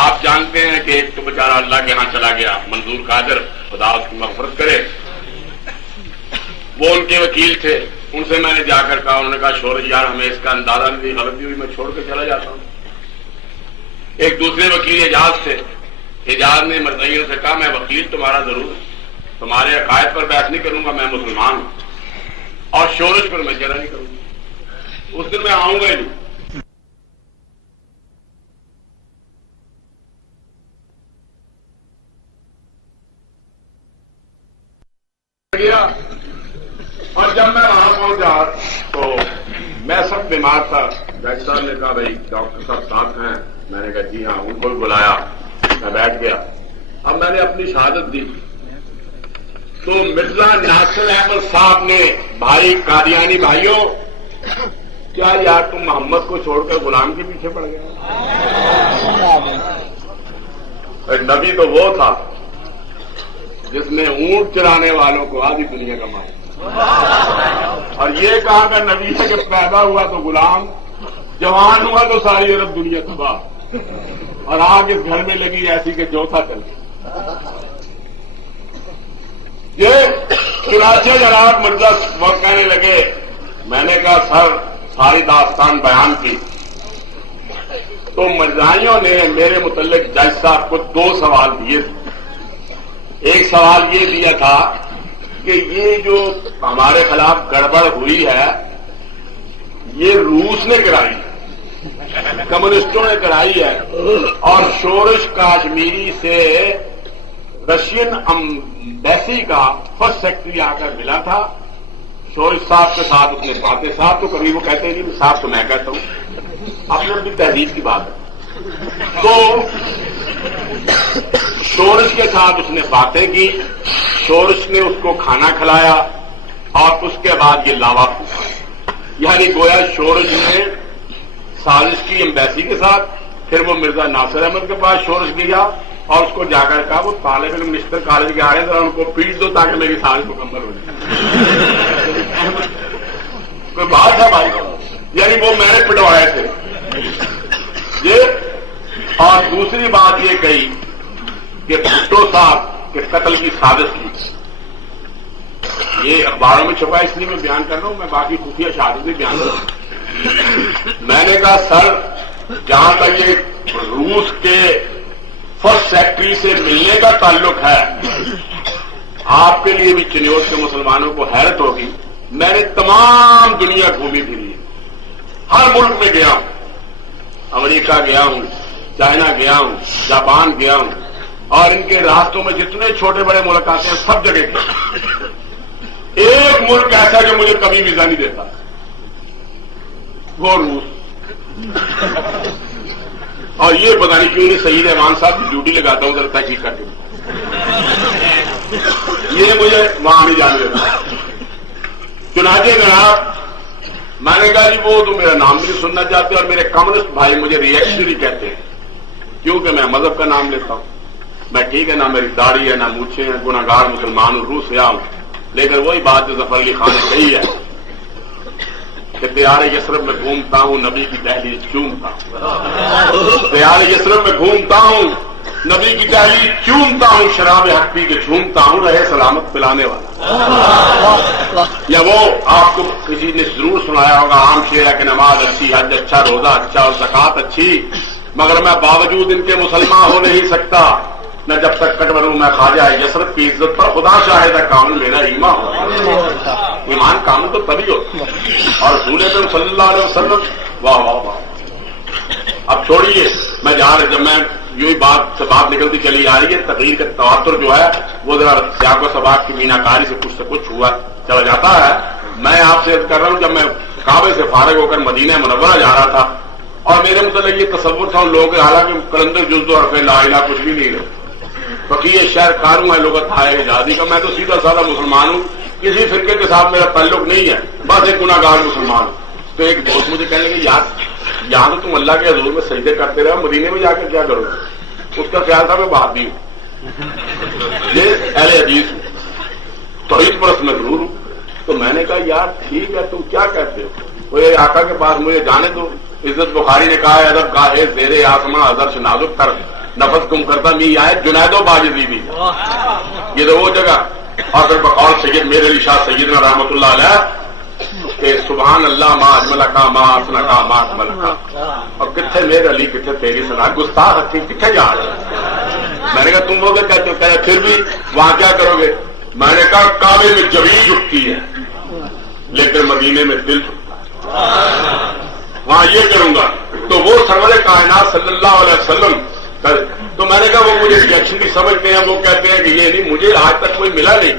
آپ جانتے ہیں کہ ایک تو بیچارہ اللہ کے ہاں چلا گیا, منظور قادر, خدا اس کی مغفرت کرے, وہ ان کے وکیل تھے. ان سے میں نے جا کر کہا, انہوں نے کہا شورج یار ہمیں اس کا اندازہ نہیں, غلطی ہوئی, میں چھوڑ کے چلا جاتا ہوں. ایک دوسرے وکیل حجاز تھے, حجاز نے مرزائیوں سے کہا میں وکیل تمہارا ضرور, تمہارے عقائد پر بحث نہیں کروں گا, میں مسلمان ہوں, اور شورش پر میں چلا نہیں کروں گا. اس دن میں آؤں گا ہی نہیں. اور جب میں وہاں پہنچا تو میں سب بیمار تھا. ڈاکٹر صاحب نے کہا بھائی ڈاکٹر صاحب ساتھ ہیں. میں نے کہا جی ہاں. ان کو بھی بلایا. میں بیٹھ گیا. اب میں نے اپنی شہادت دی تو مرزا ناصر احمد صاحب نے بھائی قادیانی بھائیوں کیا یار تم محمد کو چھوڑ کر غلام کے پیچھے پڑ گئے؟ نبی تو وہ تھا جس نے اونٹ چرانے والوں کو آدھی دنیا کا مانا، اور یہ کہا کہ نبی ہے کہ پیدا ہوا تو غلام، جوان ہوا تو ساری عرب دنیا تباہ، اور آگ اس گھر میں لگی ایسی کہ چوتھا چل گیا. یہ چنانچہ جناب مرزا وہ کہنے لگے. میں نے کہا سر ساری داستان بیان کی تو مرزائیوں نے میرے متعلق جج صاحب کو 2 سوال دیے. ایک سوال یہ دیا تھا کہ یہ جو ہمارے خلاف گڑبڑ ہوئی ہے یہ روس نے کرائی ہے، کمیونسٹوں نے کرائی ہے، اور شورش کاشمیری سے رشین ایمبیسی کا فرسٹ سیکرٹری آ کر ملا تھا. شورش صاحب کے ساتھ اس نے باتیں، صاحب تو کبھی وہ کہتے نہیں، صاحب تو میں کہتا ہوں، اپنے بھی تحریر کی بات ہے. تو شورش کے ساتھ اس نے باتیں کی، شورش نے اس کو کھانا کھلایا، اور اس کے بعد یہ لاوا پھونکا. یعنی گویا شورش نے سازش کی ایمبیسی کے ساتھ. پھر وہ مرزا ناصر احمد کے پاس شورش گیا اور اس کو جا کر کہا وہ طالب علم نشتر کالج کے آ رہے ہیں ذرا ان کو پیٹ دو تاکہ میری سازش مکمل ہو جائے. کوئی بات ہے بھائی، یعنی وہ میں نے پٹوائے تھے یہ. اور دوسری بات یہ کہی کہ بھٹو صاحب کے قتل کی سازش کی. یہ اخباروں میں چھپا اس لیے میں بیان کر رہا ہوں، میں باقی خفیہ شہادت بھی بیان کر رہا ہوں. میں نے کہا سر جہاں تک یہ روس کے فرسٹ سیکرٹری سے ملنے کا تعلق ہے، آپ کے لیے بھی چنیوٹ کے مسلمانوں کو حیرت ہوگی. میں نے تمام دنیا گھومی پھری، ہر ملک میں گیا ہوں، امریکہ گیا ہوں، چائنا گیا ہوں، جاپان گیا ہوں، اور ان کے راستوں میں جتنے چھوٹے بڑے ملک آتے ہیں سب جگہ گیا. ایک ملک ایسا جو مجھے کبھی ویزا نہیں دیتا، وہ روس. اور یہ پتہ نہیں کیوں نہیں سعید احمان صاحب کی ڈیوٹی لگاتا ہوں ذرا تحقیق کر کے، یہ مجھے وہاں نہیں جانے دیتا. چنانچہ جناب میں نے کہا جی وہ تو میرا نام بھی نہیں سننا چاہتے، اور میرے کمیونسٹ بھائی مجھے ریئیکشنری کہتے ہیں کیونکہ میں مذہب کا نام لیتا ہوں. میں ٹھیک ہے، نہ میری داڑھی ہے نہ مونچھیں ہیں، گناہگار مسلمان ہوں، روس سے آؤں، لیکن وہی بات جو ظفر علی خان نے کہی ہے کہ دیار یثرب میں گھومتا ہوں نبی کی دہلیز چومتا ہوں. دیار یثرب میں گھومتا ہوں نبی کی دہلیز چومتا ہوں، شراب حق پی کے جھومتا ہوں، رہے سلامت پلانے والا. یا وہ آپ کو کسی نے ضرور سنایا ہوگا عام شعر ہے کہ نماز اچھی، حج اچھا، روزہ اچھا اور زکات اچھی، مگر میں باوجود ان کے مسلمان ہو نہیں سکتا، نہ جب تک کٹ بنوں میں خواجہ یثرب کی عزت پر خدا شاہد ہے کامل میرا ایمان ہو. ایمان کامل تو تبھی ہوتا. اور رسول اکرم صلی اللہ علیہ وسلم واہ واہ واہ. اب چھوڑیے، میں جا رہا جب میں یوں ہی بات سے بات نکلتی چلی آ رہی ہے، تقریر کا تواتر جو ہے وہ ذرا سیاق و سباق کی میناکاری سے کچھ ہوا چلا جاتا ہے. میں آپ سے عرض کر رہا ہوں جب میں کعبے سے فارغ ہو کر مدینہ منورہ جا رہا تھا اور میرے متعلق یہ تصور تھا ان لوگوں کے، حالانکہ کلندر جزو اور لا الہ کچھ بھی نہیں رہے، فقیہ شہر کاروں ہے لغت ہے اجازی کا. میں تو سیدھا سادہ مسلمان ہوں، کسی فرقے کے ساتھ میرا تعلق نہیں ہے، بس ایک گناہگار مسلمان ہوں. تو ایک دوست مجھے کہنے لگے یار یہاں تو تم اللہ کے حضور میں سجدے کرتے رہے، مدینے میں جا کر کیا کرو گے؟ اس کا خیال تھا میں وہابی ہوں، یہ اہل حدیث ہوں، توحید پرست میں ضرور ہوں. تو میں نے کہا یار ٹھیک ہے تم کیا کہتے ہو؟ وہ آقا کے پاس مجھے جانے دو. عزت بخاری نے کہا ہے ادب گاہے زیر آسماں ازرش نازک کر نفس گم کرتا می آئے جنید و باجدی بھی، یہ تو وہ جگہ. اور پھر بقول سید میر علی شاہ سیدنا رحمۃ اللہ علیہ کہ سبحان اللہ ما اجمل کا ما اسنا کا ما اکمل کا. اور کتنے میر علی کتنے تیری سنا گستاخ ہتھی کتنے جا رہے. میں نے کہا تم وہ کہتے ہو، کہتے پھر بھی وہاں کیا کرو گے؟ میں نے کہا کعبے میں جبین جھکتی ہے لیکن مدینے میں دل جھکتا ہے، وہاں یہ کروں گا. تو وہ سرور کائنات صلی اللہ علیہ وسلم. تو میں نے کہا وہ مجھے ریئیکشن کی سمجھتے ہیں، وہ کہتے ہیں کہ یہ نہیں، مجھے آج تک کوئی ملا نہیں.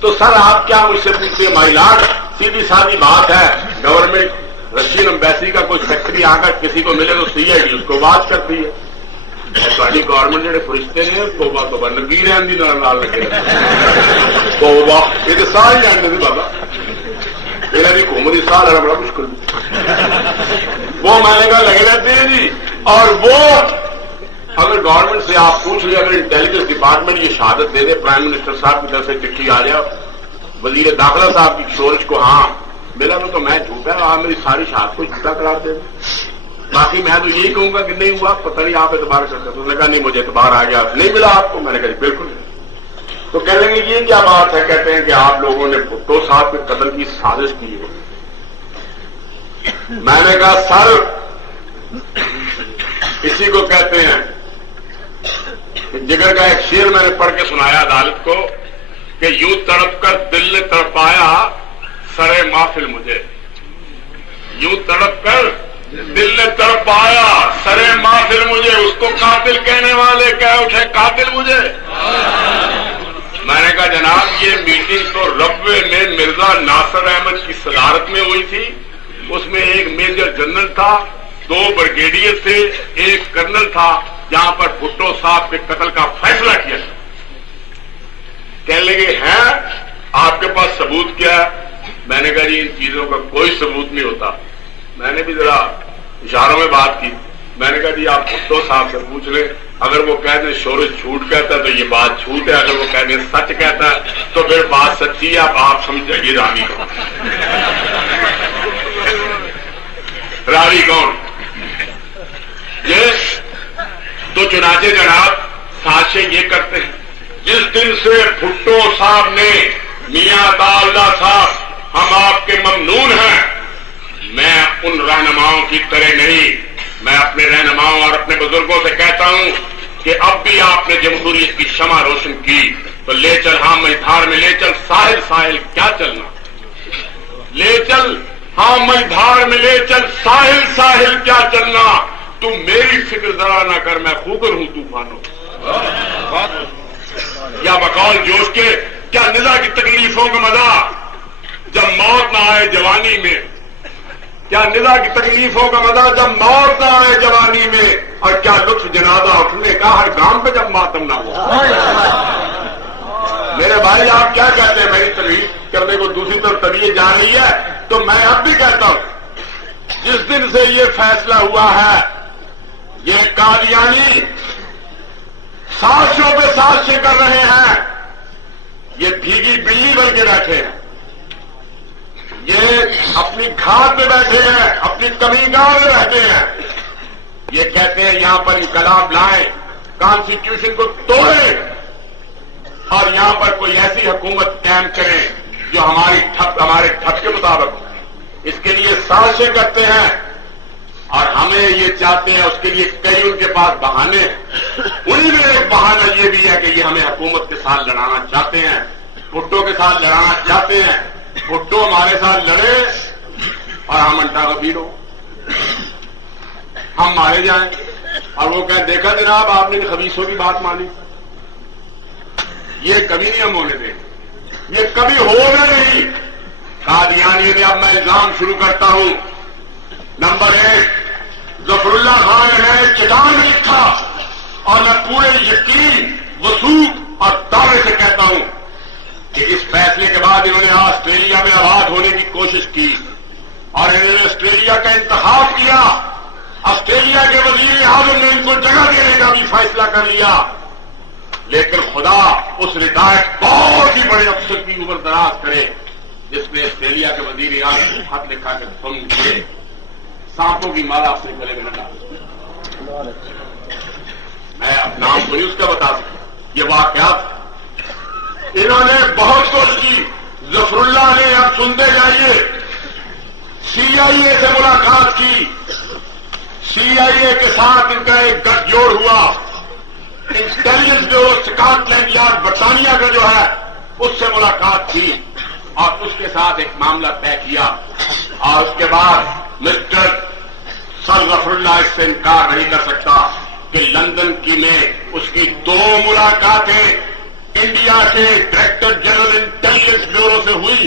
تو سر آپ کیا مجھ سے پوچھتے ہیں؟ مائی لارڈ سیدھی سادی بات ہے، گورنمنٹ رشین امبیسی کا کوئی سیکٹری آ کر کسی کو ملے تو CID اس کو واچ کرتی ہے. تھوڑی گورنمنٹ جڑے فرشتے نے توبہ توبہ نگیر آدھی نال لگے توبہ یہ تو سہ ہی آنے بابا یہاں کی حکومت سہ لینا بڑا مشکل. وہ میں نے کہا لگے رہتے ہیں جی. اور وہ اگر گورنمنٹ سے آپ پوچھ لیں اگر انٹیلیجنس ڈپارٹمنٹ یہ شہادت دے دے پرائم منسٹر صاحب کی طرف سے چٹھی آ جائے وزیر داخلہ صاحب کی شورش کو ہاں ملا تو میں جھوٹا ہے آپ میری ساری شہادت کو جھوٹا قرار دیں. باقی میں تو یہی کہوں گا کہ نہیں ہوا پتہ نہیں آپ اعتبار کرتے تو نے کہا نہیں مجھے اعتبار آ گیا نہیں ملا آپ کو. میں نے کہا بالکل نہیں. تو کہہ لیں گے یہ کیا بات ہے. کہتے ہیں کہ آپ لوگوں نے بھٹو صاحب کے قتل کی سازش کی ہے. میں نے کہا سر اسی کو کہتے ہیں جگر کا ایک شعر میں نے پڑھ کے سنایا عدالت کو کہ یوں تڑپ کر دل نے تڑپایا سرے محفل مجھے. یوں تڑپ کر دل نے تڑپایا سرے محفل مجھے. اس کو قاتل کہنے والے کہہ اٹھے قاتل مجھے. میں نے کہا جناب یہ میٹنگ تو ربوے میں مرزا ناصر احمد کی صدارت میں ہوئی تھی. اس میں ایک میجر جنرل تھا 2 بریگیڈیئر تھے 1 کرنل تھا جہاں پر بھٹو صاحب کے قتل کا فیصلہ کیا تھا. کہنے لگے ہیں آپ کے پاس ثبوت کیا ہے. میں نے کہا جی ان چیزوں کا کوئی ثبوت نہیں ہوتا. میں نے بھی ذرا اشاروں میں بات کی. میں نے کہا جی آپ بھٹو صاحب سے پوچھ لیں اگر وہ کہہ دیں شورش جھوٹ کہتا ہے تو یہ بات جھوٹ ہے. اگر وہ کہہ دیں سچ کہتا ہے تو پھر بات سچی ہے. اب آپ سمجھ جائیے راوی کون. راوی کون یہ تو چنانچہ جناب سازشیں یہ کرتے ہیں. جس دن سے بھٹو صاحب نے میاں عطاءاللہ صاحب ہم آپ کے ممنون ہیں. میں ان رہنماؤں کی طرح نہیں. میں اپنے رہنماؤں اور اپنے بزرگوں سے کہتا ہوں کہ اب بھی آپ نے جمہوریت کی شمع روشن کی تو لے چل ہاں مجھار میں لے چل ساحل ساحل کیا چلنا. لے چل ہاں مجھار میں لے چل ساحل ساحل کیا چلنا. تم میری فکر ذرا نہ کر میں خوگر ہوں طوفانوں. یا بقول جوش کے کیا نزا کی تکلیفوں کا مزہ جب موت نہ آئے جوانی میں. کیا نزا کی تکلیفوں کا مزہ جب موت نہ آئے جوانی میں. اور کیا لطف جنازہ اٹھنے کا ہر گام پہ جب ماتم نہ ہو. میرے بھائی آپ کیا کہتے ہیں میری تعریف کرنے کو دوسری طرف طبیعت جا رہی ہے تو میں اب بھی کہتا ہوں جس دن سے یہ فیصلہ ہوا ہے یہ قادیانی سازشوں پہ سازشیں کر رہے ہیں. یہ بھیگی بلی بن کے بیٹھے ہیں. یہ اپنی گھاٹ پہ بیٹھے ہیں اپنی کمی گاہ میں رہتے ہیں. یہ کہتے ہیں یہاں پر انقلاب لائیں کانسٹیٹیوشن کو توڑیں اور یہاں پر کوئی ایسی حکومت قائم کریں جو ہمارے ٹھپ کے مطابق ہو. اس کے لیے سازشیں کرتے ہیں اور ہمیں یہ چاہتے ہیں. اس کے لیے کئی ان کے پاس بہانے ہیں. انہی میں ایک بہانہ یہ بھی ہے کہ یہ ہمیں حکومت کے ساتھ لڑانا چاہتے ہیں. بھٹو کے ساتھ لڑانا چاہتے ہیں. بھٹو ہمارے ساتھ لڑے اور ہم انٹا غفیر ہو ہم مارے جائیں اور وہ کہیں دیکھا جناب آپ نے خبیثوں کی بات مانی. یہ کبھی نہیں ہم ہونے دیں. یہ کبھی ہوگا نہیں. قادیانی میں اب میں الزام شروع کرتا ہوں. نمبر 1 ظفر اللہ خان نے چٹان لکھا اور میں پورے یقین وثوق اور دعوے سے کہتا ہوں کہ اس فیصلے کے بعد انہوں نے آسٹریلیا میں آباد ہونے کی کوشش کی اور انہوں نے آسٹریلیا کا انتخاب کیا. آسٹریلیا کے وزیر اعظم نے ان کو جگہ دینے کا بھی فیصلہ کر لیا. لیکن خدا اس ریٹائرڈ بہت ہی بڑے افسر کی عمر دراز کرے جس نے آسٹریلیا کے وزیر اعظم کو خط لکھا کہ تم یہ سانپوں کی مالا اپنے گلے میں نہ ڈالو. میں اپنا نام تو نہیں اس کا بتا سکتا. یہ واقعات انہوں نے بہت کوشش کی. ظفر اللہ نے اب سنتے جائیے CIA سے ملاقات کی. CIA کے ساتھ ان کا ایک گٹھ جوڑ ہوا. Intelligence bureau Scotland yard برطانیہ کا جو ہے اس سے ملاقات کی اور اس کے ساتھ ایک معاملہ طے کیا. اور اس کے بعد مسٹر سر ظفر اللہ اس سے انکار نہیں کر سکتا کہ لندن کی میں اس کی 2 ملاقاتیں انڈیا کے ڈائریکٹر جنرل انٹیلیجنس بیورو سے ہوئی.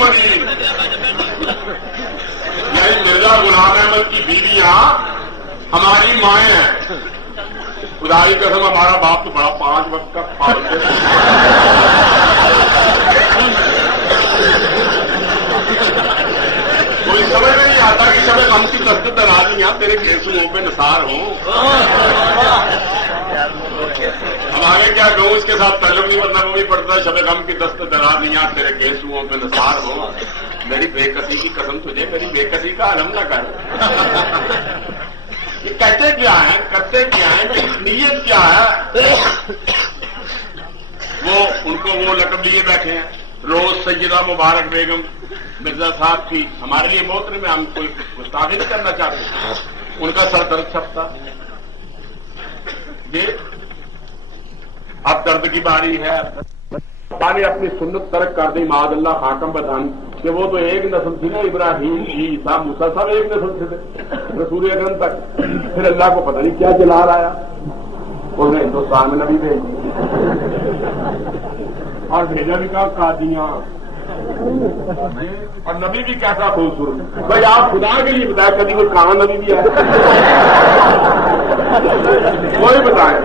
منی، یعنی مرزا غلام احمد کی بیویاں ہماری مائیں ہیں. خدا کی قسم ہمارا باپ تو بڑا 5 وقت کا پابند ہے. کوئی سمجھ میں نہیں آتا کہ جب ہم کی دست درازیاں تیرے گیسوؤں پہ نثار ہوں. اب آگے کیا کہوں، اس کے ساتھ تعلق نہیں بننا وہ بھی پڑتا ہے. شب غم کی دست درازیاں تیرے گیسوؤں پہ نثار ہوں. میری بے کسی کی قسم تجھے میری بے کسی کا علم نہ کر. یہ کہتے کیا ہیں، کرتے کیا ہیں، نیت کیا ہے؟ وہ ان کو وہ لقب لیے بیٹھے ہیں. روز سیدہ مبارک بیگم مرزا صاحب کی ہمارے لیے محترم میں، ہم کوئی گستاخی نہیں کرنا چاہتے. ان کا سر درد چھپتا. یہ اب درد کی باری ہے. نے اپنی سنت ترک کر دی معاذ اللہ حاکم بدان کہ وہ تو ایک نسل تھی نا، ابراہیم عیسیٰ موسیٰ سب ایک نسل سے تھے رسول اکرم تک. پھر اللہ کو پتہ نہیں کیا جلال آیا، انہوں نے ہندوستان میں نبی بھیج دی اور بھیجا بھی کہا قادیاں. اور نبی بھی کیسا خوبصورت. بھائی آپ خدا کے لیے بتائیں کبھی کوئی کہاں نبی بھی ہے؟ کوئی بتائیں.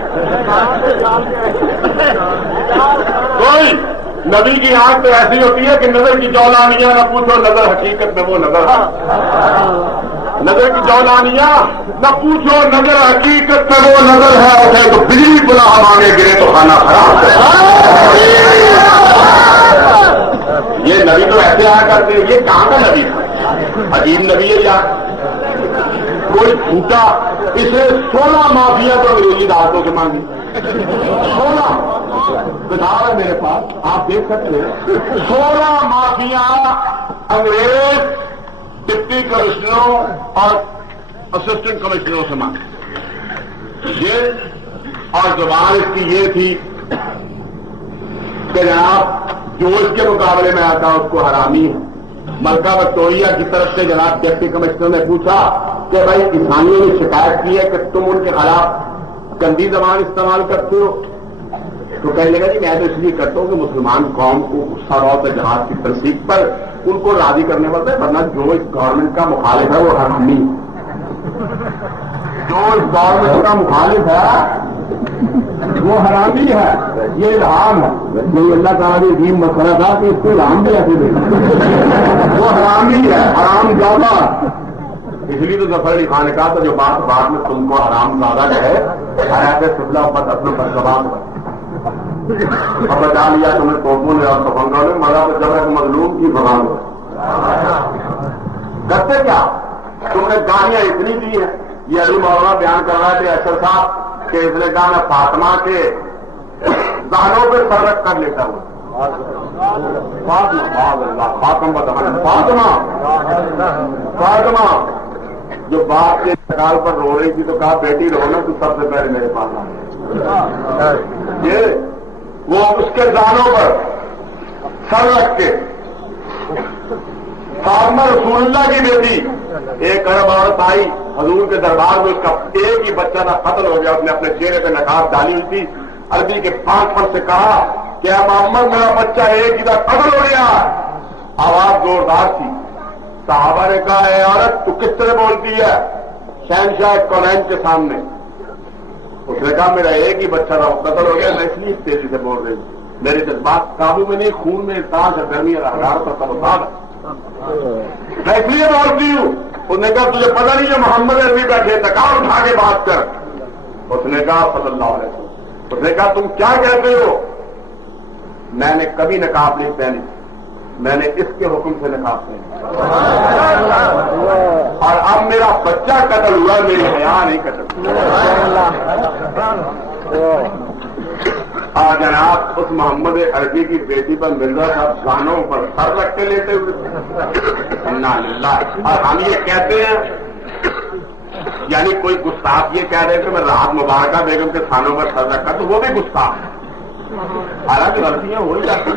کوئی نبی کی آنکھ تو ایسی ہوتی ہے کہ نظر کی جولانیاں نہ پوچھو، نظر حقیقت میں وہ نظر ہے. نظر کی جولانیاں نہ پوچھو، نظر حقیقت میں وہ نظر ہے. اٹھے تو بجلی بلا مانگے، گرے تو کھانا خراب ہے. یہ نبی تو ایسے آیا کرتے ہیں. یہ کہاں کا نبی تھا؟ عجیب نبی ہے یار. کوئی جھوٹا اسے 16 معافیاں تو انگریزی دعوتوں سے مانگی. 16 کتاب ہے میرے پاس، آپ دیکھ سکتے ہیں. 16 معافیاں انگریز ڈپٹی کمشنروں اور اسسٹنٹ کمشنروں سے مانگی. یہ اور زبان اس کی یہ تھی کہ جناب جو اس کے مقابلے میں آتا اس کو حرامی ہے. ملکہ وکٹوریہ کی طرف سے جناب ڈپٹی کمشنر نے پوچھا کہ بھائی کسانیوں نے شکایت کی ہے کہ تم ان کے خلاف گندی زبان استعمال کرتے ہو. تو کہنے لگا جی میں تو اس لیے کرتا ہوں کہ مسلمان قوم کو غصہ روت جہاد کی تنصیب پر ان کو راضی کرنے پڑتا ہے، ورنہ جو اس گورنمنٹ کا مخالف ہے وہ حرامی. جو اس گورنمنٹ کا مخالف ہے وہ حرامی ہے. یہ الہام ہے. یہ اللہ تعالیٰ نے عظیم مسئلہ تھا کہ اس کو الہام بھی ایسے دے. وہ حرامی ہے، حرام زیادہ. اس لیے تو ظفر علی خان نے کہا تھا جو بات بعد میں تم کو حرام زیادہ ہے حیات سبلا بد اپنے بدزبان پر اور بچا لیا تمہیں توپوں نے اور سفنگوں نے مزہ تو جب ایک مظلوم کی بغان ہو. کرتے کیا تم نے گالیاں اتنی دی ہیں. یہ علی مولانا بیان کر رہا تھے اشر صاحب کہ اس نے کہا میں فاطمہ کے دانوں پہ فرق کر لیتا ہوں. فاطمہ جو باپ کے انتقال پر رو رہی تھی تو کہا بیٹی رو نا تو سب سے پہلے میرے پاس آ. یہ وہ اس کے دانوں پر سر رکھ کے فاطمہ رسول اللہ کی بیٹی 1 ارب عورت آئی حضور کے دربار میں. اس کا ایک ہی بچہ تھا، قتل ہو گیا. اس نے اپنے چہرے پہ نقاب ڈالی ہوئی تھی. عربی کے 5 پر سے کہا کہ محمد میرا بچہ ایک ہی تھا، قتل ہو گیا. آواز زوردار تھی. صحابہ نے کہا اے عورت تو کس طرح بولتی ہے شہنشاہ کونین کے سامنے؟ اس نے کہا میرا ایک ہی بچہ تھا، وہ قتل ہو گیا. میں اس لیے تیزی سے بول رہی ہوں، میرے جذبات قابو میں نہیں، خون میں ارتاش ہے، گرمی اور حرارت اور تبصار ہے، میں اس لیے بولتی ہوں. اس نے کہا تجھے پتہ نہیں جو محمد عربی بیٹھے نقاب اٹھا کے بات کر. اس نے کہا صلی اللہ علیہ وسلم. اس نے کہا تم کیا کہتے ہو؟ میں نے کبھی نقاب نہیں پہنی، میں نے اس کے حکم سے نقاب پہنی اور اب میرا بچہ قتل ہوا، میری حیا نہیں قتل. جناب اس محمد عربی کی بیٹی پر مرزا صاحب گانوں پر سر رکھ کے لیتے ہوئے. اور ہم یہ کہتے ہیں یعنی کوئی گستاخ یہ کہہ رہے کہ میں راحت مبارکہ بیگم کے تھانوں پر سر رکھا تو وہ بھی گستاخ ہے. حالانکہ غلطیاں ہو ہی جاتی ہیں.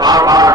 7-8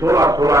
16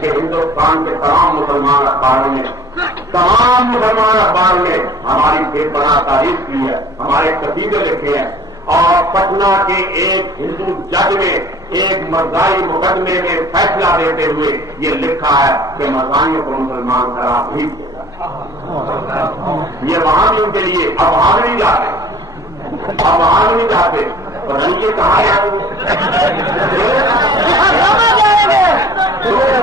کہ ہندوستان کے تمام مسلمان اخباروں نے ہماری بے پناہ تعریف کی ہے، ہمارے قصیدے لکھے ہیں، اور پٹنہ کے ایک ہندو جج نے ایک مرزائی مقدمے میں فیصلہ دیتے ہوئے یہ لکھا ہے کہ مرزائیوں کو مسلمان قرار نہیں دیا جاتا۔ یہ وہاں بھی ان کے لیے اب وہاں نہیں جاتے، اور یہ کہا ہے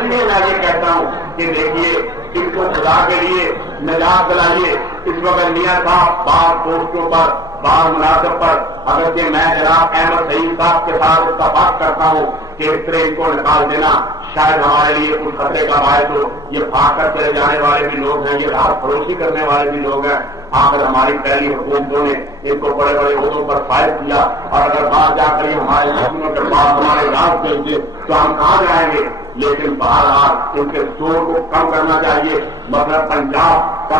میں یہ کہتا ہوں کہ دیکھیے ان کو خدا کے لیے نجات دلائیے۔ اس وقت میاں صاحب بعض پوسٹوں پر، بعض مناسب پر، اگر کہ میں جناب احمد سعید صاحب کے ساتھ اتفاق کرتا ہوں کہ اس طرح ان کو نکال دینا شاید ہمارے لیے کچھ خطرے کا باعث ہو۔ یہ بھاگ کر چلے جانے والے بھی لوگ ہیں، یہ رات فروشی کرنے والے بھی لوگ ہیں۔ آخر ہماری پہلی حکومتوں نے ان کو بڑے بڑے عہدوں پر فائز کیا، اور اگر باہر جا کر ہمارے دشمنوں کے پاس ہمارے راز بھیج تو ہم کہاں جائیں گے؟ لیکن بہرحال ان کے زور کو کم کرنا چاہیے۔ مطلب پنجاب کا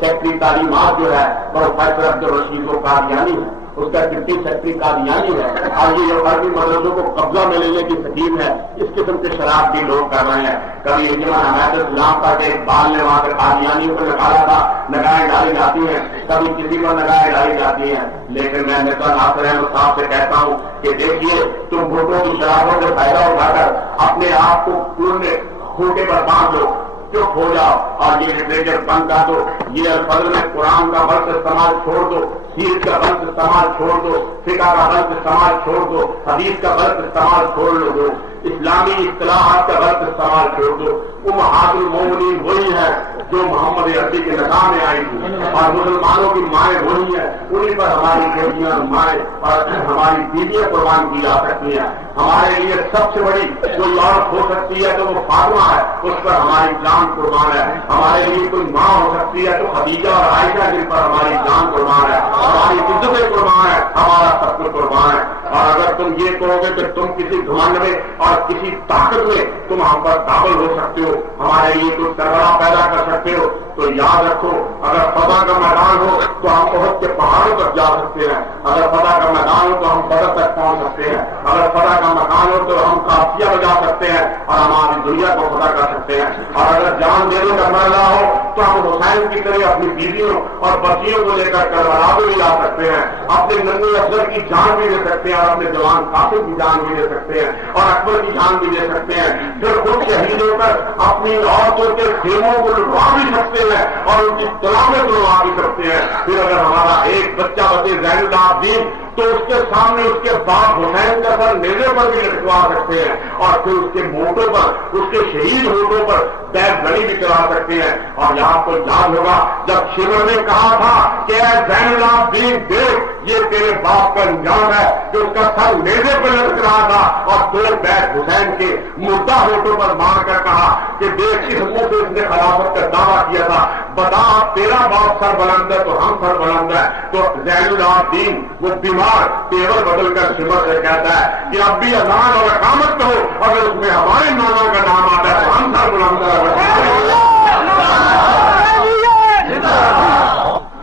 سیکٹری تعلیمات جو ہے پروفیسر عبدالرشید قادیانی ہے، اس کا ڈپٹی سیکٹری قادیانی ہے، اور یہ عربی مدرسوں کو قبضہ میں لینے کی سکیم ہے۔ اس قسم کے شراب بھی لوگ کر رہے ہیں۔ کبھی انجمن حمایت اسلام کا کہ اقبال نے وہاں سے قادیانی کو نکالا تھا، نگاہیں ڈالی جاتی ہیں، کبھی کسی پر نگاہیں ڈالی جاتی ہیں۔ لیکن میں مرزا ناصر احمد صاحب سے کہتا ہوں کہ دیکھیے تم بھٹو کی شرابوں سے فائدہ اٹھا کر اپنے آپ کو پورے کھوٹے پر باندھ دو، چپ ہو جاؤ اور یہ لٹریچر بند کر دو۔ یہ الفضل میں قرآن کا غلط استعمال چھوڑ دو، سیرت کا غلط استعمال چھوڑ دو، فقہ کا غلط استعمال چھوڑ دو، حدیث کا غلط استعمال چھوڑ دو، اسلامی اصطلاحات کا غلط استعمال چھوڑ دو۔ امہات المومنین وہی ہے جو محمد عربی کے نکاح میں آئی تھی، اور مسلمانوں کی مائیں وہی ہیں، انہیں پر ہماری بیٹیاں مائیں اور ہماری بیویاں قربان کی جا سکتی ہیں۔ ہمارے لیے سب سے بڑی کوئی عورت ہو سکتی ہے تو وہ فاطمہ ہے، اس پر ہماری جان قربان ہے۔ ہمارے لیے کوئی ماں ہو سکتی ہے تو خدیجہ اور عائشہ، جن پر ہماری جان قربان ہے، ہماری عزتیں قربان ہے، ہمارا سب کچھ قربان ہے۔ اور اگر تم یہ کہو گے کہ تم کسی گھمنڈ میں اور کسی طاقت میں تم ہم پر قابل ہو سکتے ہو، ہمارے لیے کچھ سربراہ پیدا کر سکتے ہو، تو یاد رکھو اگر فتح کا میدان ہو تو ہم احد کے پہاڑوں تک جا سکتے ہیں، اگر فتح کا میدان ہو تو ہم بدر تک پہنچ سکتے ہیں، اگر فتح کا میدان ہو تو ہم قافیہ بجا سکتے ہیں اور ہماری دنیا کو فتح کر سکتے ہیں، اور اگر جان دینے کا مرحلہ ہو تو ہم حسین کی طرح اپنی بیویوں اور بچیوں کو لے کر کربلا بھی جا سکتے ہیں، اپنے ننگے افضل کی جان بھی دے سکتے ہیں، اور اپنے جوان قاسم کی جان بھی دے سکتے ہیں، اور اکبر کی جان بھی دے سکتے ہیں، پھر خود شہید ہو کر اپنی عورتوں کے خیموں کو لٹوا بھی سکتے ہیں اور ان کی تلاوت لٹوا بھی سکتے ہیں۔ پھر اگر ہمارا ایک بچہ بچے زین العابدین تو اس کے سامنے اس کے باپ حسین کا سر نیزے پر بھی لٹکوا سکتے ہیں، اور پھر اس کے موٹوں پر، اس کے شہید ہوٹوں پر بیت گھڑی بھی کرا سکتے ہیں۔ اور یہاں کو یاد ہوگا جب شمر نے کہا تھا کہ اے زین العابدین دیکھ یہ تیرے باپ کا انجام ہے، جو اس کا سر نیزے پر لٹک رہا تھا، اور دو بیت حسین کے مردہ ہوٹوں پر مار کر کہا کہ دیکھ اس منہ سے اس نے خلافت کا دعویٰ کیا تھا، بتا تیرا باپ سر بلند ہے تو ہم سر بلند ہے۔ تو زین العابدین وہ بیمار تیور بدل کر شمر سے کہتا ہے کہ اب بھی اذان اور اقامت ہو، اگر اس میں ہمارے نانا کا نام آتا ہے تو ہم سر بلند ہے۔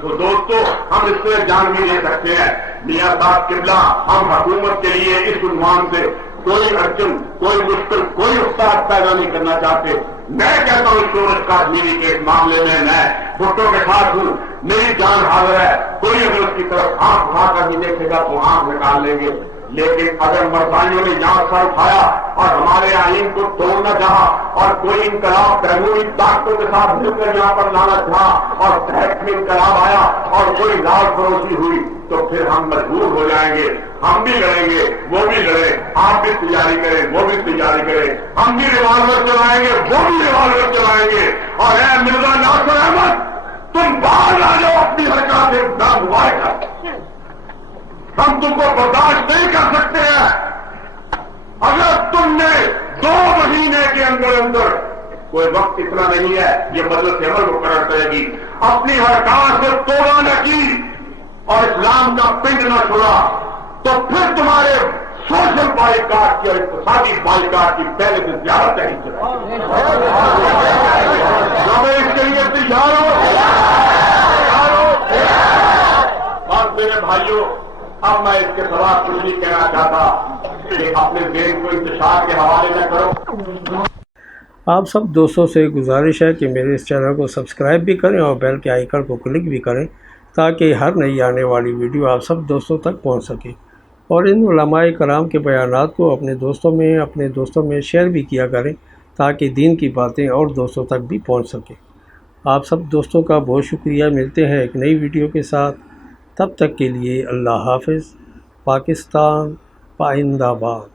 تو دوستو ہم اس سے جان بھی دے سکتے ہیں میاں صاحب قبلہ، ہم حکومت کے لیے اس عنوان سے کوئی اڑچن، کوئی مشکل، کوئی استاد پیدا نہیں کرنا چاہتے۔ میں کہتا ہوں شورش کاشمیری کے اس معاملے میں میں بھٹو کے ساتھ ہوں، میری جان حاضر ہے، کوئی اگر اس کی طرف آنکھ اٹھا کر بھی دیکھے گا تو آنکھ نکال لیں گے۔ لیکن اگر مرزائیوں نے یہاں سر اٹھایا اور ہمارے آئین کو توڑنا چاہا، اور کوئی انقلاب بیرونی طاقتوں کے ساتھ مل کر یہاں پر لانا چاہا، اور تحت میں انقلاب آیا اور کوئی راز فروشی ہوئی، تو پھر ہم مجبور ہو جائیں گے، ہم بھی لڑیں گے، وہ بھی لڑیں، آپ بھی تیاری کریں، وہ بھی تیاری کریں، ہم بھی ریوالور چلائیں گے، وہ بھی ریوالور چلائیں گے۔ اور اے مرزا ناصر احمد تم باہر آ جاؤ اپنی حرکات سے ناموائے کر، ہم تم کو برداشت نہیں کر سکتے ہیں۔ اگر تم نے 2 مہینے کے اندر اندر، کوئی وقت اتنا نہیں ہے، یہ مجلس عمل مقرر کرے گی، اپنی حرکات سے توڑا نہ کی اور اسلام کا پنڈ نہ چھوڑا، تو پھر تمہارے سوشل بائیکاٹ کی اور اقتصادی بائیکاٹ کی پہلے سے زیادہ تحریک چلے اس کے لیے تیار ہو۔ بات میرے بھائیوں، اب میں اس کے سوا کچھ نہیں کہنا چاہتا کہ اپنے ذہن کو انتشار کے حوالے نہ کرو۔ آپ سب دوستوں سے گزارش ہے کہ میرے اس چینل کو سبسکرائب بھی کریں اور بیل کے آئیکن کو کلک بھی کریں تاکہ ہر نئی آنے والی ویڈیو آپ سب دوستوں تک پہنچ سکے، اور ان علماء کرام کے بیانات کو اپنے دوستوں میں شیئر بھی کیا کریں تاکہ دین کی باتیں اور دوستوں تک بھی پہنچ سکیں۔ آپ سب دوستوں کا بہت شکریہ۔ ملتے ہیں ایک نئی ویڈیو کے ساتھ، تب تک کے لیے اللہ حافظ۔ پاکستان پائندہ باد۔